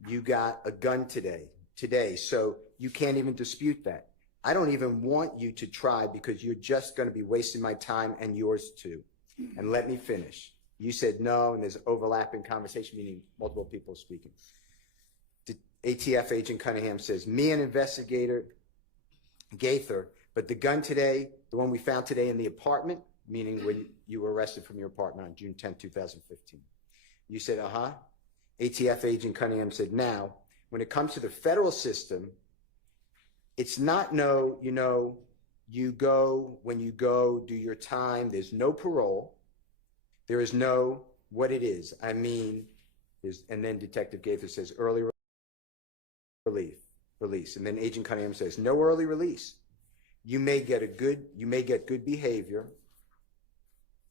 you got a gun today, so you can't even dispute that. I don't even want you to try because you're just going to be wasting my time and yours too. And let me finish. You said no, and there's overlapping conversation, meaning multiple people speaking. The ATF agent Cunningham says, me and investigator Gaither, but the gun today, the one we found today in the apartment, meaning when you were arrested from your apartment on June 10, 2015. You said, ATF agent Cunningham said, now, when it comes to the federal system, it's not you go, when you go, do your time, there's no parole. There is no, what it is. I mean, and then Detective Gaither says, early release. And then Agent Cunningham says, no early release. You may get good behavior,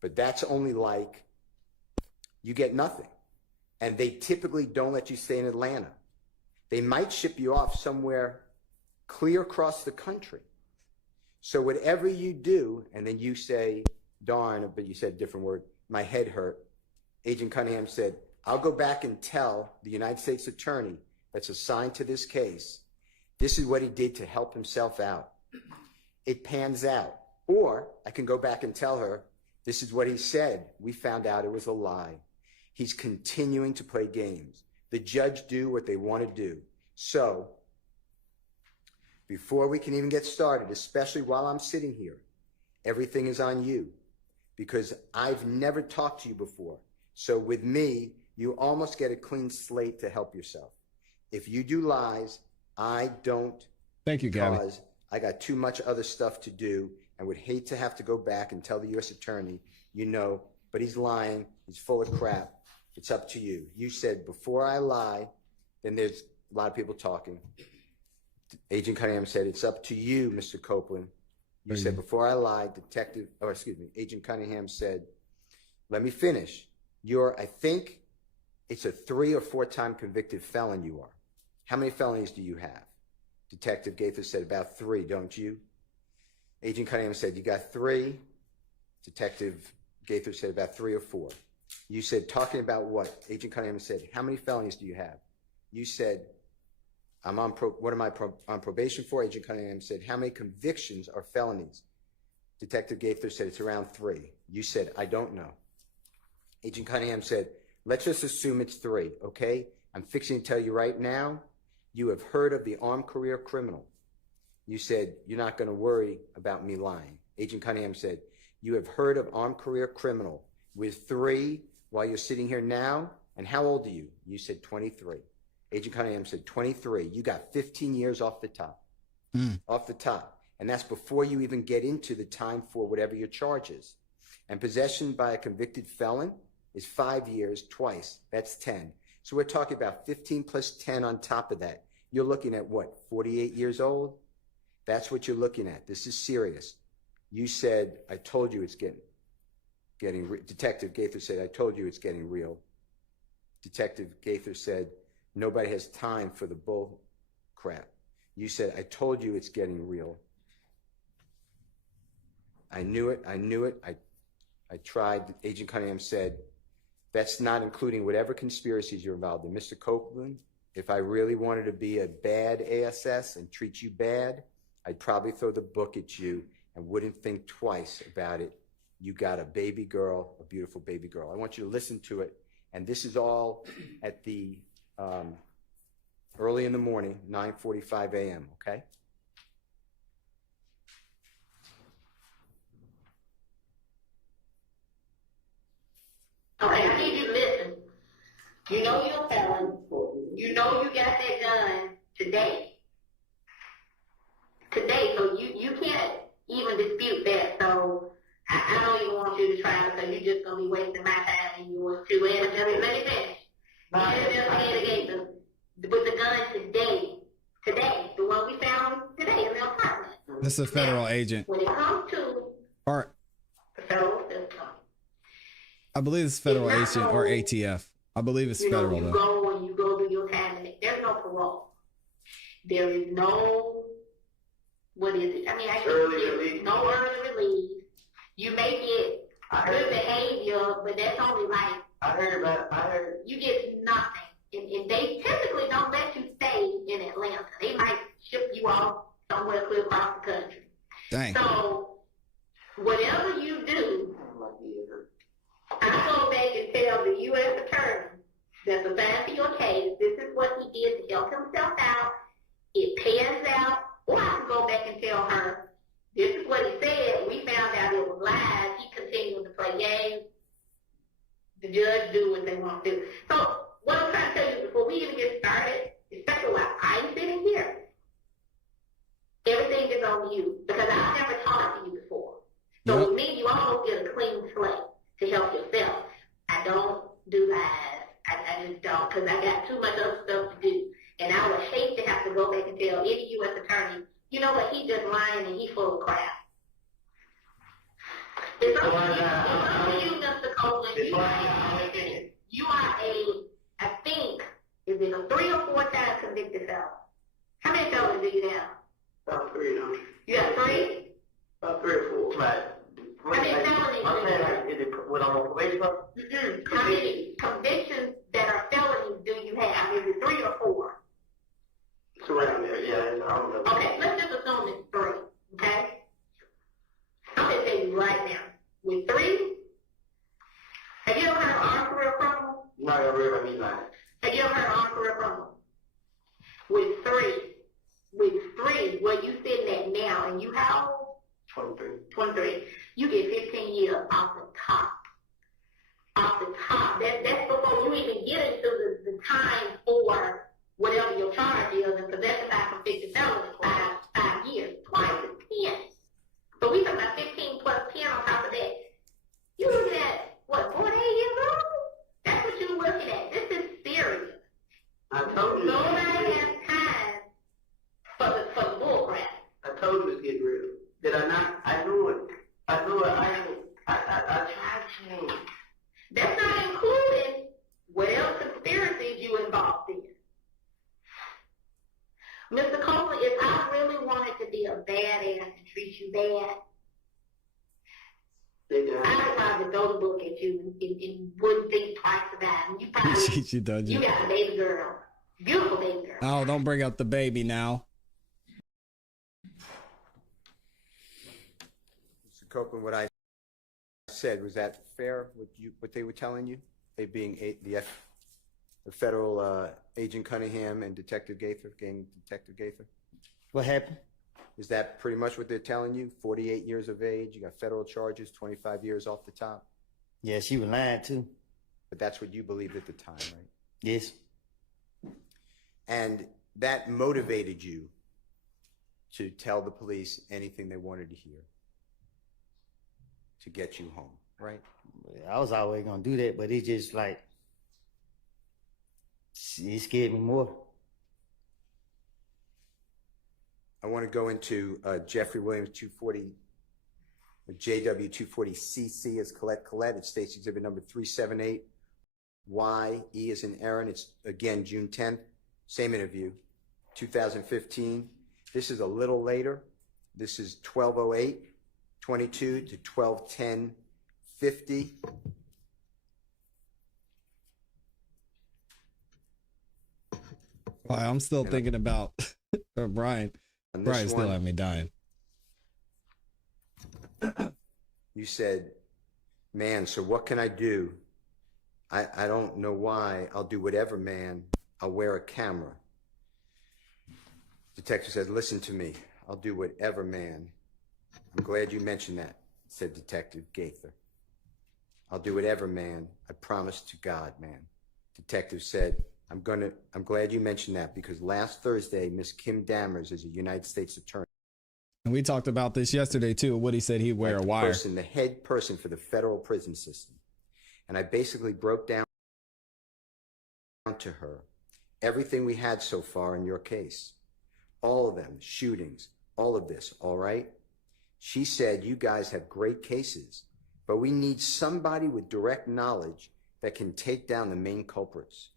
but that's only like, you get nothing. And they typically don't let you stay in Atlanta. They might ship you off somewhere clear across the country. So whatever you do, and then you say, darn, but you said a different word, my head hurt. Agent Cunningham said, I'll go back and tell the United States attorney that's assigned to this case, this is what he did to help himself out. It pans out. Or I can go back and tell her, this is what he said. We found out it was a lie. He's continuing to play games. The judge do what they want to do. So before we can even get started, especially while I'm sitting here, everything is on you because I've never talked to you before. So with me, you almost get a clean slate to help yourself. If you do lies, I don't. Thank you, Gabby. Because I got too much other stuff to do and would hate to have to go back and tell the U.S. attorney, but he's lying. He's full of crap. It's up to you. You said, before I lie, then there's a lot of people talking. Agent Cunningham said, it's up to you, Mr. Copeland. You said, before I lie, Agent Cunningham said, let me finish. I think it's a 3 or 4 time convicted felon you are. How many felonies do you have? Detective Gaither said, about 3, don't you? Agent Cunningham said, you got 3. Detective Gaither said, about 3 or 4. You said, talking about what? Agent Cunningham said, how many felonies do you have? You said, what am I on probation for? Agent Cunningham said, how many convictions are felonies? Detective Gaither said, it's around 3. You said, I don't know. Agent Cunningham said, let's just assume it's 3, okay? I'm fixing to tell you right now, you have heard of the armed career criminal. You said, you're not going to worry about me lying. Agent Cunningham said, you have heard of armed career criminal with 3 while you're sitting here now, and how old are you? You said 23. Agent Cunningham said 23. You got 15 years off the top. Off the top. And that's before you even get into the time for whatever your charge is. And possession by a convicted felon is 5 years twice. That's 10. So we're talking about 15 plus 10 on top of that. You're looking at what, 48 years old? That's what you're looking at. This is serious. You said, I told you it's getting Detective Gaither said, I told you it's getting real. Detective Gaither said, nobody has time for the bull crap. You said, I told you it's getting real. I knew it. I tried. Agent Cunningham said, that's not including whatever conspiracies you're involved in. Mr. Copeland, if I really wanted to be a bad ASS and treat you bad, I'd probably throw the book at you and wouldn't think twice about it. You got a baby girl, a beautiful baby girl. I want you to listen to it. And this is all at the early in the morning, 9:45 a.m., okay? Okay, I need you to listen. You know you're a felon. You know you got that gun today. So you can't even dispute that. So I don't even want you to try because you're just going to be wasting my time and yours too. And let me finish. With the gun today, the one we found today in the apartment. This is a federal agent. When it comes to Or the federal system. I believe it's federal agent or ATF. I believe it's federal You though. go do your time and there's no parole. What is it? I mean, I Early get release. no early release. You may get good behavior, but that's only like I heard. you get nothing. And they typically don't let you stay in Atlanta. They might ship you off somewhere clear across the country. Dang. So whatever you do, I go back and tell the U.S. attorney that's assigned to your case, this is what he did to help himself out. It pans out. Or I can go back and tell her, this is what he said. We found out it was lies. He continued to play games. The judge do what they want to do. So what I'm trying to tell you before we even get started, especially while I'm sitting here, everything is on you because I've never talked to you before. So with me, you almost get a clean slate to help yourself. I don't do lies. I just don't because I got too much other stuff to do. And I would hate to have to go back and tell any U.S. attorney, you know what, he just lying and he full of crap. It's up to you, Mr. Copeland. You are I think, is it a 3 or 4 times convicted felon? How many felons do you have? About 3, don't you? You have 3? About 3 or 4. Right. How many felonies? I'm saying, like, is it what I'm on probation for? How many convictions that are felonies do you have? Is it 3 or 4? It's around there, yeah. I don't know. Okay, let's just assume it's 3, okay? I'm going to tell you right now. With 3, have you ever heard of armed career criminal? I'm not gonna worry about me lying. Have you ever heard of armed career criminal? With 3, where you sitting at now, and you how old? 23. 23. You get 15 years off the top. Off the top. That's before you even get into the time for whatever your charge is, and possession by convicted felon is 5 years, twice is 10. So we talking about 15 plus 10 on top of that. You looking at, what, 48 years old? That's what you're looking at. This is serious. I told you. Nobody has time for the bull crap. I told you it's getting real. Did I not? I knew it. I tried to. That's not including what else conspiracies you involved in. Mr. Copeland, if I really wanted to be a badass and treat you bad, I would probably throw the book at you and wouldn't think twice about it. You probably, you got a baby girl. Beautiful baby girl. Oh, don't bring up the baby now. Mr. Copeland, what I said, was that fair? What they were telling you? They being the federal Agent Cunningham and Detective Gaither, Detective Gaither? What happened? Is that pretty much what they're telling you? 48 years of age, you got federal charges, 25 years off the top? Yeah, she was lying too. But that's what you believed at the time, right? Yes. And that motivated you to tell the police anything they wanted to hear to get you home, right? I was always gonna do that, but it just like, it scared me more. I want to go into Jeffrey Williams 240, JW 240CC as Colette. It states exhibit number 378. YE is in Aaron. It's again June 10th. Same interview, 2015. This is a little later. This is 12:08:22 to 12:10:50. I'm still thinking about Brian. Brian still had me dying. You said, man, so what can I do? I don't know why. I'll do whatever, man. I'll wear a camera. Detective said, listen to me. I'll do whatever, man. I'm glad you mentioned that, said Detective Gaither. I'll do whatever, man. I promise to God, man. Detective said, I'm glad you mentioned that because last Thursday, Miss Kim Dammers is a United States attorney. And we talked about this yesterday too. Woody said he'd wear a wire. The head person for the federal prison system. And I basically broke down to her everything we had so far in your case. All of them, shootings, all of this, all right? She said, you guys have great cases, but we need somebody with direct knowledge that can take down the main culprits.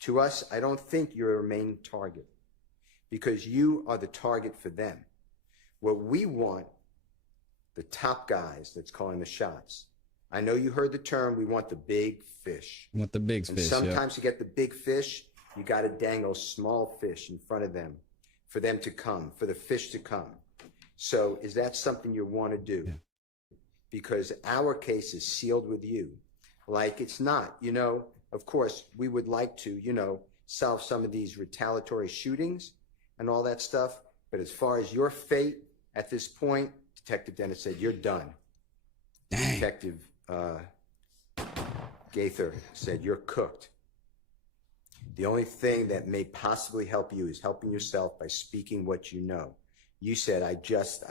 To us, I don't think you're a main target because you are the target for them. What we want, the top guys that's calling the shots. I know you heard the term, we want the big fish. Want the big And fish, sometimes to get the big fish, you got to dangle small fish in front of them for them to come, for the fish to come. So is that something you want to do? Yeah. Because our case is sealed with you. Like it's not, you know, of course, we would like to, you know, solve some of these retaliatory shootings and all that stuff. But as far as your fate at this point, Detective Dennis said, you're done. Dang. Detective Gaither said, you're cooked. The only thing that may possibly help you is helping yourself by speaking what you know. You said, I just.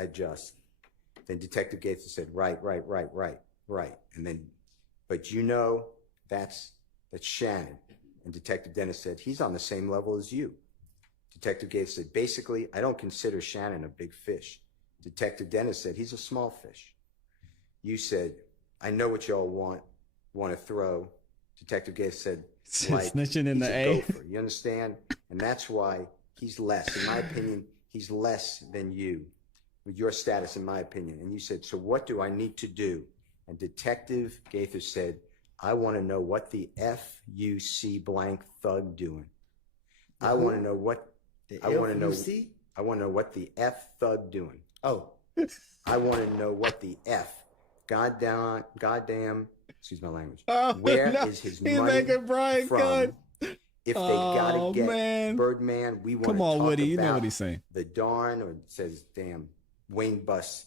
Then Detective Gaither said, right. And then, but you know, that's Shannon. And Detective Dennis said, he's on the same level as you. Detective Gaither said, basically, I don't consider Shannon a big fish. Detective Dennis said, he's a small fish. You said, I know what y'all want to throw. Detective Gaither said, like, snitching in he's the a A. gopher, you understand? And that's why he's less. In my opinion, he's less than you with your status, in my opinion. And you said, so what do I need to do? And Detective Gaither said, I want to know what the F-U-C blank thug doing. I want to know what I want to know. I want to know what the F thug doing. Oh, I want to know what the F. Goddamn. Excuse my language. Oh, Where no, is his he's money making Brian from? good. If they gotta get man. Birdman, we want Come to on, talk Woody, you about know what he's saying. the darn, or it says damn Wayne Bus.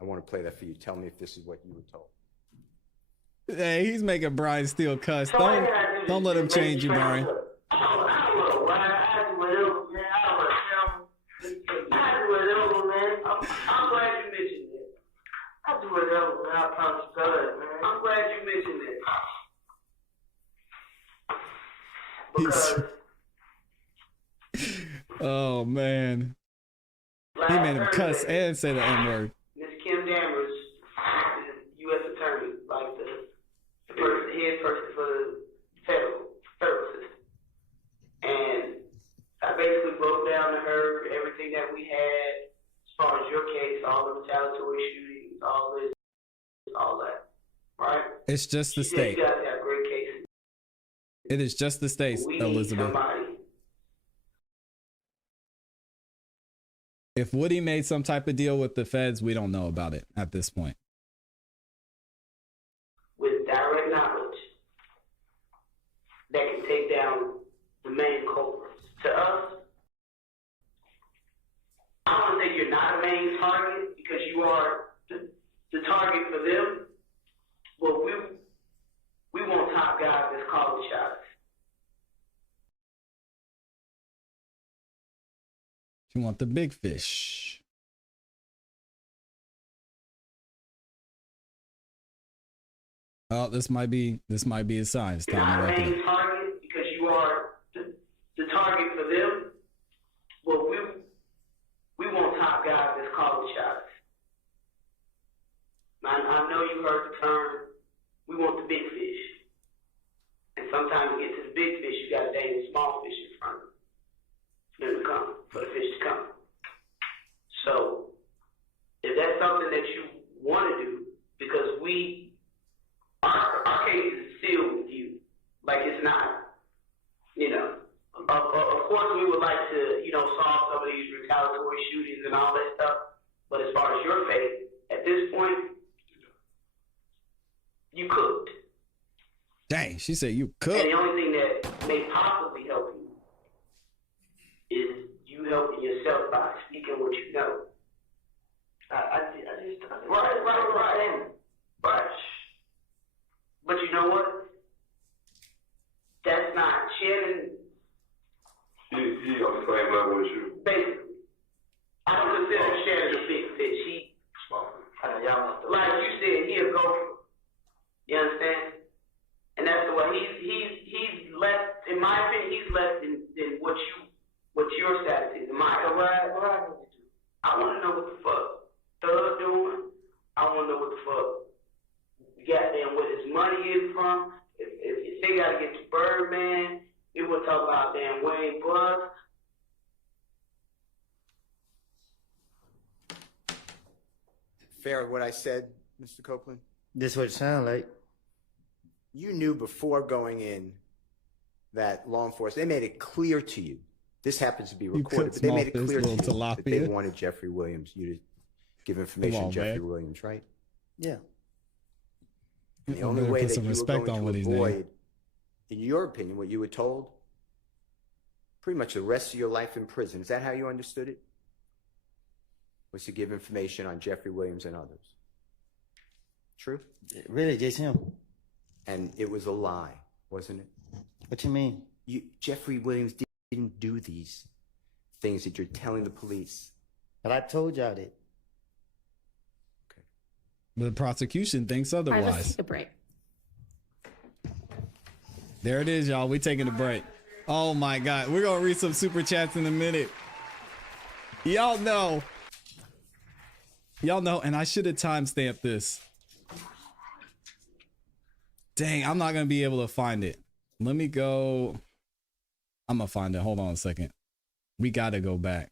I want to play that for you. Tell me if this is what you were told. Hey, he's making Brian still cuss. Don't let him change you, Brian. I don't know why I do whatever, man. I do whatever, man. I'm glad you mentioned that. I do whatever, man. I promise God, man. I'm glad you mentioned that. Because Oh man, he made him cuss and say the N-word. Miss Kim Dammers, the U.S. Attorney, like the head person for the federal system. And I basically broke down to her everything that we had as far as your case, all the retaliatory shootings, all this, all that, right? It's just the She said state. you guys have great cases. It is just the states, We need Elizabeth. somebody. If Woody made some type of deal with the feds, we don't know about it at this point. With direct knowledge that can take down the main culprits. To us, I don't want to say you're not a main target because you are the target for them, but we want top guys that's calling shots. You want the big fish. Oh, this might be a sign. It's You're time to not a wrap it up. main target because you are the target for them, but we want top guys that's calling shots. I know you heard the term, we want the big fish. And sometimes to get to the big fish, you got to dangle small fish in front of them. For them to come, for the fish to come. So, if that's something that you want to do, because our case is sealed with you. Like it's not, you know. Of course, we would like to, you know, solve some of these retaliatory shootings and all that stuff. But as far as your fate, at this point, you cooked. Dang, she said you And cooked. the only thing that may possibly help you is you helping yourself by speaking what you know. Right. But you know what? That's not Shannon. He on the same level as you. Basically, I don't consider Shannon a big fish. Like you said, he a gopher. You understand? And that's the way he's less. In my opinion, he's less than what your status is. What I need to do? I want to know what the fuck Thug doing. I want to know what the fuck goddamn where his money is from. If they gotta get to Birdman, we will talk about damn Wayne Bus. fair what I said, Mr. Copeland? This what it sound like. You knew before going in that law enforcement, they made it clear to you. This happens to be recorded, but they made it clear to you that they wanted Jeffrey Williams, you to give information to Jeffrey Williams, right? Yeah. And the only way that you were going to avoid, in your opinion, what you were told, pretty much the rest of your life in prison, is that how you understood it? Was to give information on Jeffrey Williams and others. True? Really, just him. And it was a lie, wasn't it? What you mean? Jeffrey Williams didn't do these things that you're telling the police. But I told y'all that. Okay. The prosecution thinks otherwise. All right, let's take a break. There it is, y'all. We taking a break. Oh my God. We're going to read some super chats in a minute. Y'all know, and I should have timestamped this. Dang, I'm not going to be able to find it. Let me go. I'm going to find it. Hold on a second. We got to go back.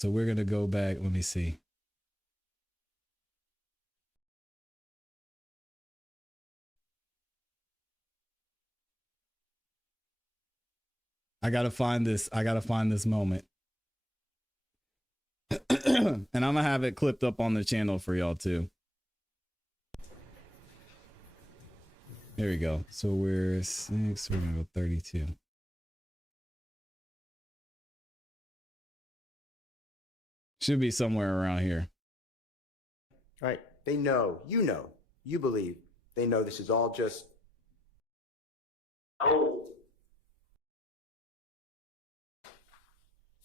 So we're going to go back. Let me see. I got to find this. I got to find this moment. And I'm gonna have it clipped up on the channel for y'all too. There we go. So we're 6, we're gonna go 32. Should be somewhere around here. Right. They know, you believe, they know this is all just. Oh.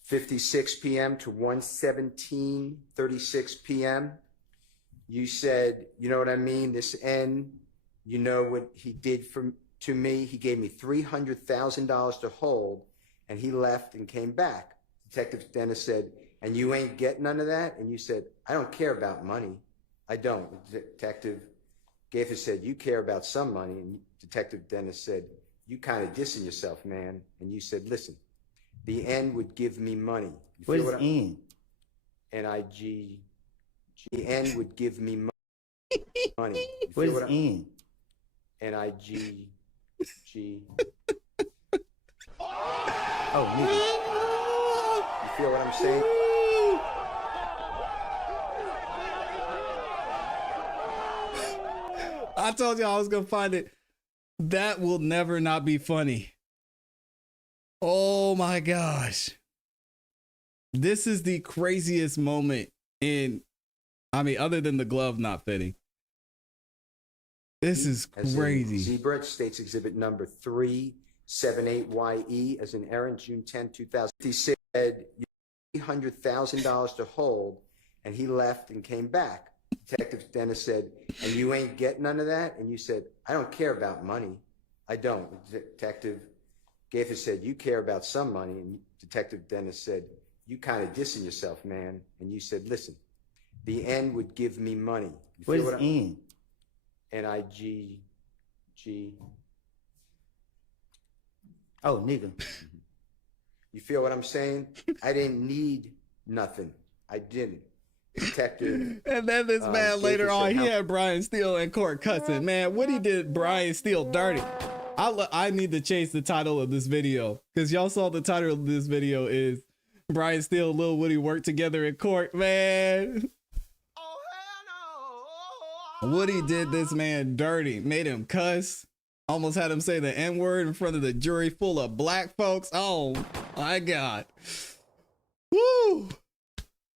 56 p.m. to 1:17:36 p.m. You said, you know what I mean? This N, you know what he did to me? He gave me $300,000 to hold, and he left and came back. Detective Dennis said, and you ain't get none of that? And you said, I don't care about money. I don't. Detective Gaither said, you care about some money. And Detective Dennis said, you kind of dissing yourself, man. And you said, listen, the N would give me money. What is N? N-I-G. The N would give me money. What is N? N-I-G-G. Oh, nigga. You feel what I'm saying? I told you I was going to find it. That will never not be funny. Oh my gosh. This is the craziest moment other than the glove not fitting. This is crazy. Zebra states exhibit number 378YE as an errand, June 10, 2000. He said, $300,000 to hold, and he left and came back. Detective Dennis said, and you ain't get none of that? And you said, I don't care about money. I don't. Detective Gaither said, you care about some money. And Detective Dennis said, you kind of dissing yourself, man. And you said, listen, the N would give me money. What is N? N-I-G-G. Oh, nigga. You feel what I'm saying? I didn't need nothing. I didn't. Detective. And then this man later on, he had Brian Steele in court cussing. Man, what he did Brian Steele dirty. I need to change the title of this video, because y'all saw the title of this video is Brian Steele, Lil Woody work together in court. Man, Woody did this man dirty, made him cuss, almost had him say the N-word in front of the jury full of black folks. Oh my God. Woo.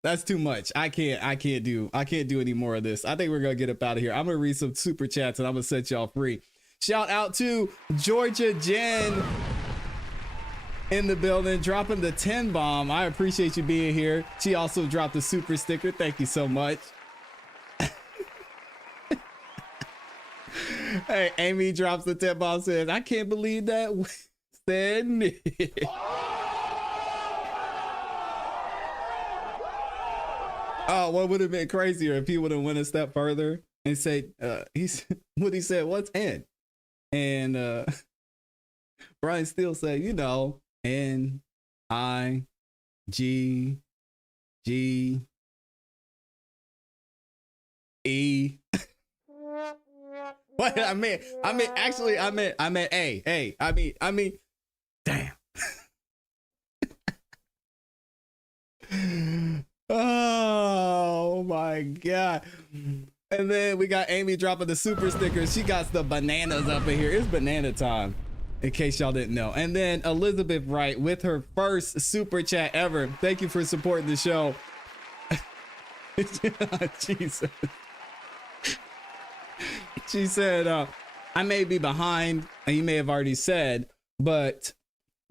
That's too much. I can't do any more of this. I think we're gonna get up out of here. I'm gonna read some super chats and I'm gonna set y'all free. Shout out to Georgia Jen in the building, dropping the 10 bomb. I appreciate you being here. She also dropped a super sticker. Thank you so much. Hey, Amy drops the 10 bomb, says, I can't believe that. Said Nick. Oh, what would have been crazier if he would have went a step further and said, what he said, what's N? And Brian Steele said, you know, N-I-G-G. G G E. What I meant A. I mean, damn. Oh my god. And then we got Amy dropping the super stickers. She got the bananas up in here. It's banana time, in case y'all didn't know. And then Elizabeth Wright with her first super chat ever. Thank you for supporting the show. Jesus. She said, I may be behind, and you may have already said, but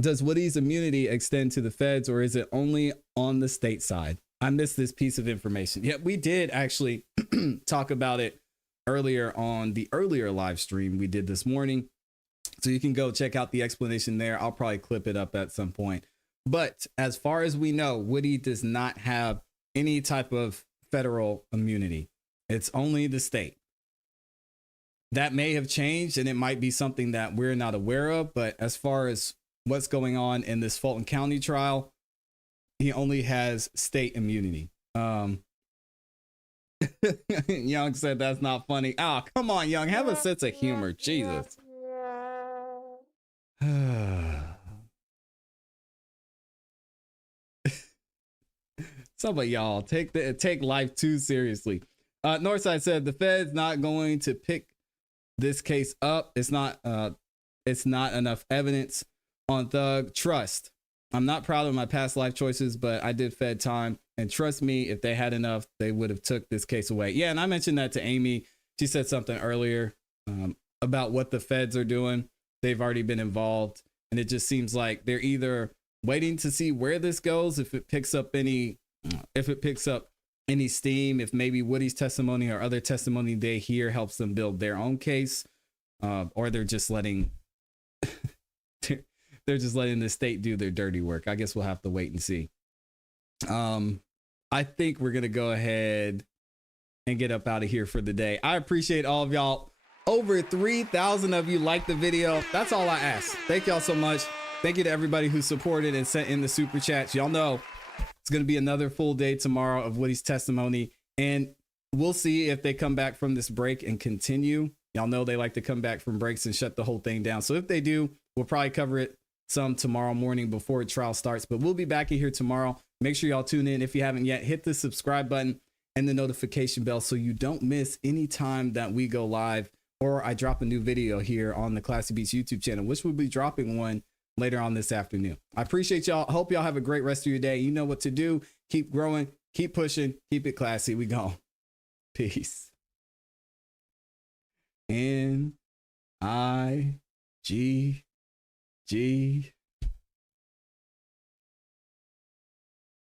does Woody's immunity extend to the feds, or is it only on the state side? I missed this piece of information. Yeah, we did actually talk about it earlier on the earlier live stream we did this morning. So you can go check out the explanation there. I'll probably clip it up at some point. But as far as we know, Woody does not have any type of federal immunity. It's only the state. That may have changed, and it might be something that we're not aware of. But as far as what's going on in this Fulton County trial, he only has state immunity. Young said that's not funny. Oh, come on, Young. Have a sense of humor. Jesus. Some of y'all take life too seriously. Northside said the Fed's not going to pick this case up. It's not enough evidence on Thug. Trust. I'm not proud of my past life choices, but I did Fed time, and trust me, if they had enough, they would have took this case away. Yeah, and I mentioned that to Amy. She said something earlier about what the Feds are doing. They've already been involved, and it just seems like they're either waiting to see where this goes, if it picks up any steam, if maybe Woody's testimony or other testimony they hear helps them build their own case, or they're just letting the state do their dirty work. I guess we'll have to wait and see. I think we're gonna go ahead and get up out of here for the day. I appreciate all of y'all. Over 3,000 of you liked the video. That's all I ask. Thank y'all so much. Thank you to everybody who supported and sent in the super chats. Y'all know it's going to be another full day tomorrow of Woody's testimony, and we'll see if they come back from this break and continue. Y'all know they like to come back from breaks and shut the whole thing down. So if they do, we'll probably cover it some tomorrow morning before trial starts, but we'll be back in here tomorrow. Make sure y'all tune in. If you haven't yet, hit the subscribe button and the notification bell so you don't miss any time that we go live or I drop a new video here on the ClassE Beats YouTube channel, which will be dropping one later on this afternoon. I appreciate y'all. I hope y'all have a great rest of your day. You know what to do. Keep growing, keep pushing, keep it classy. We go. Peace. N-I-G-G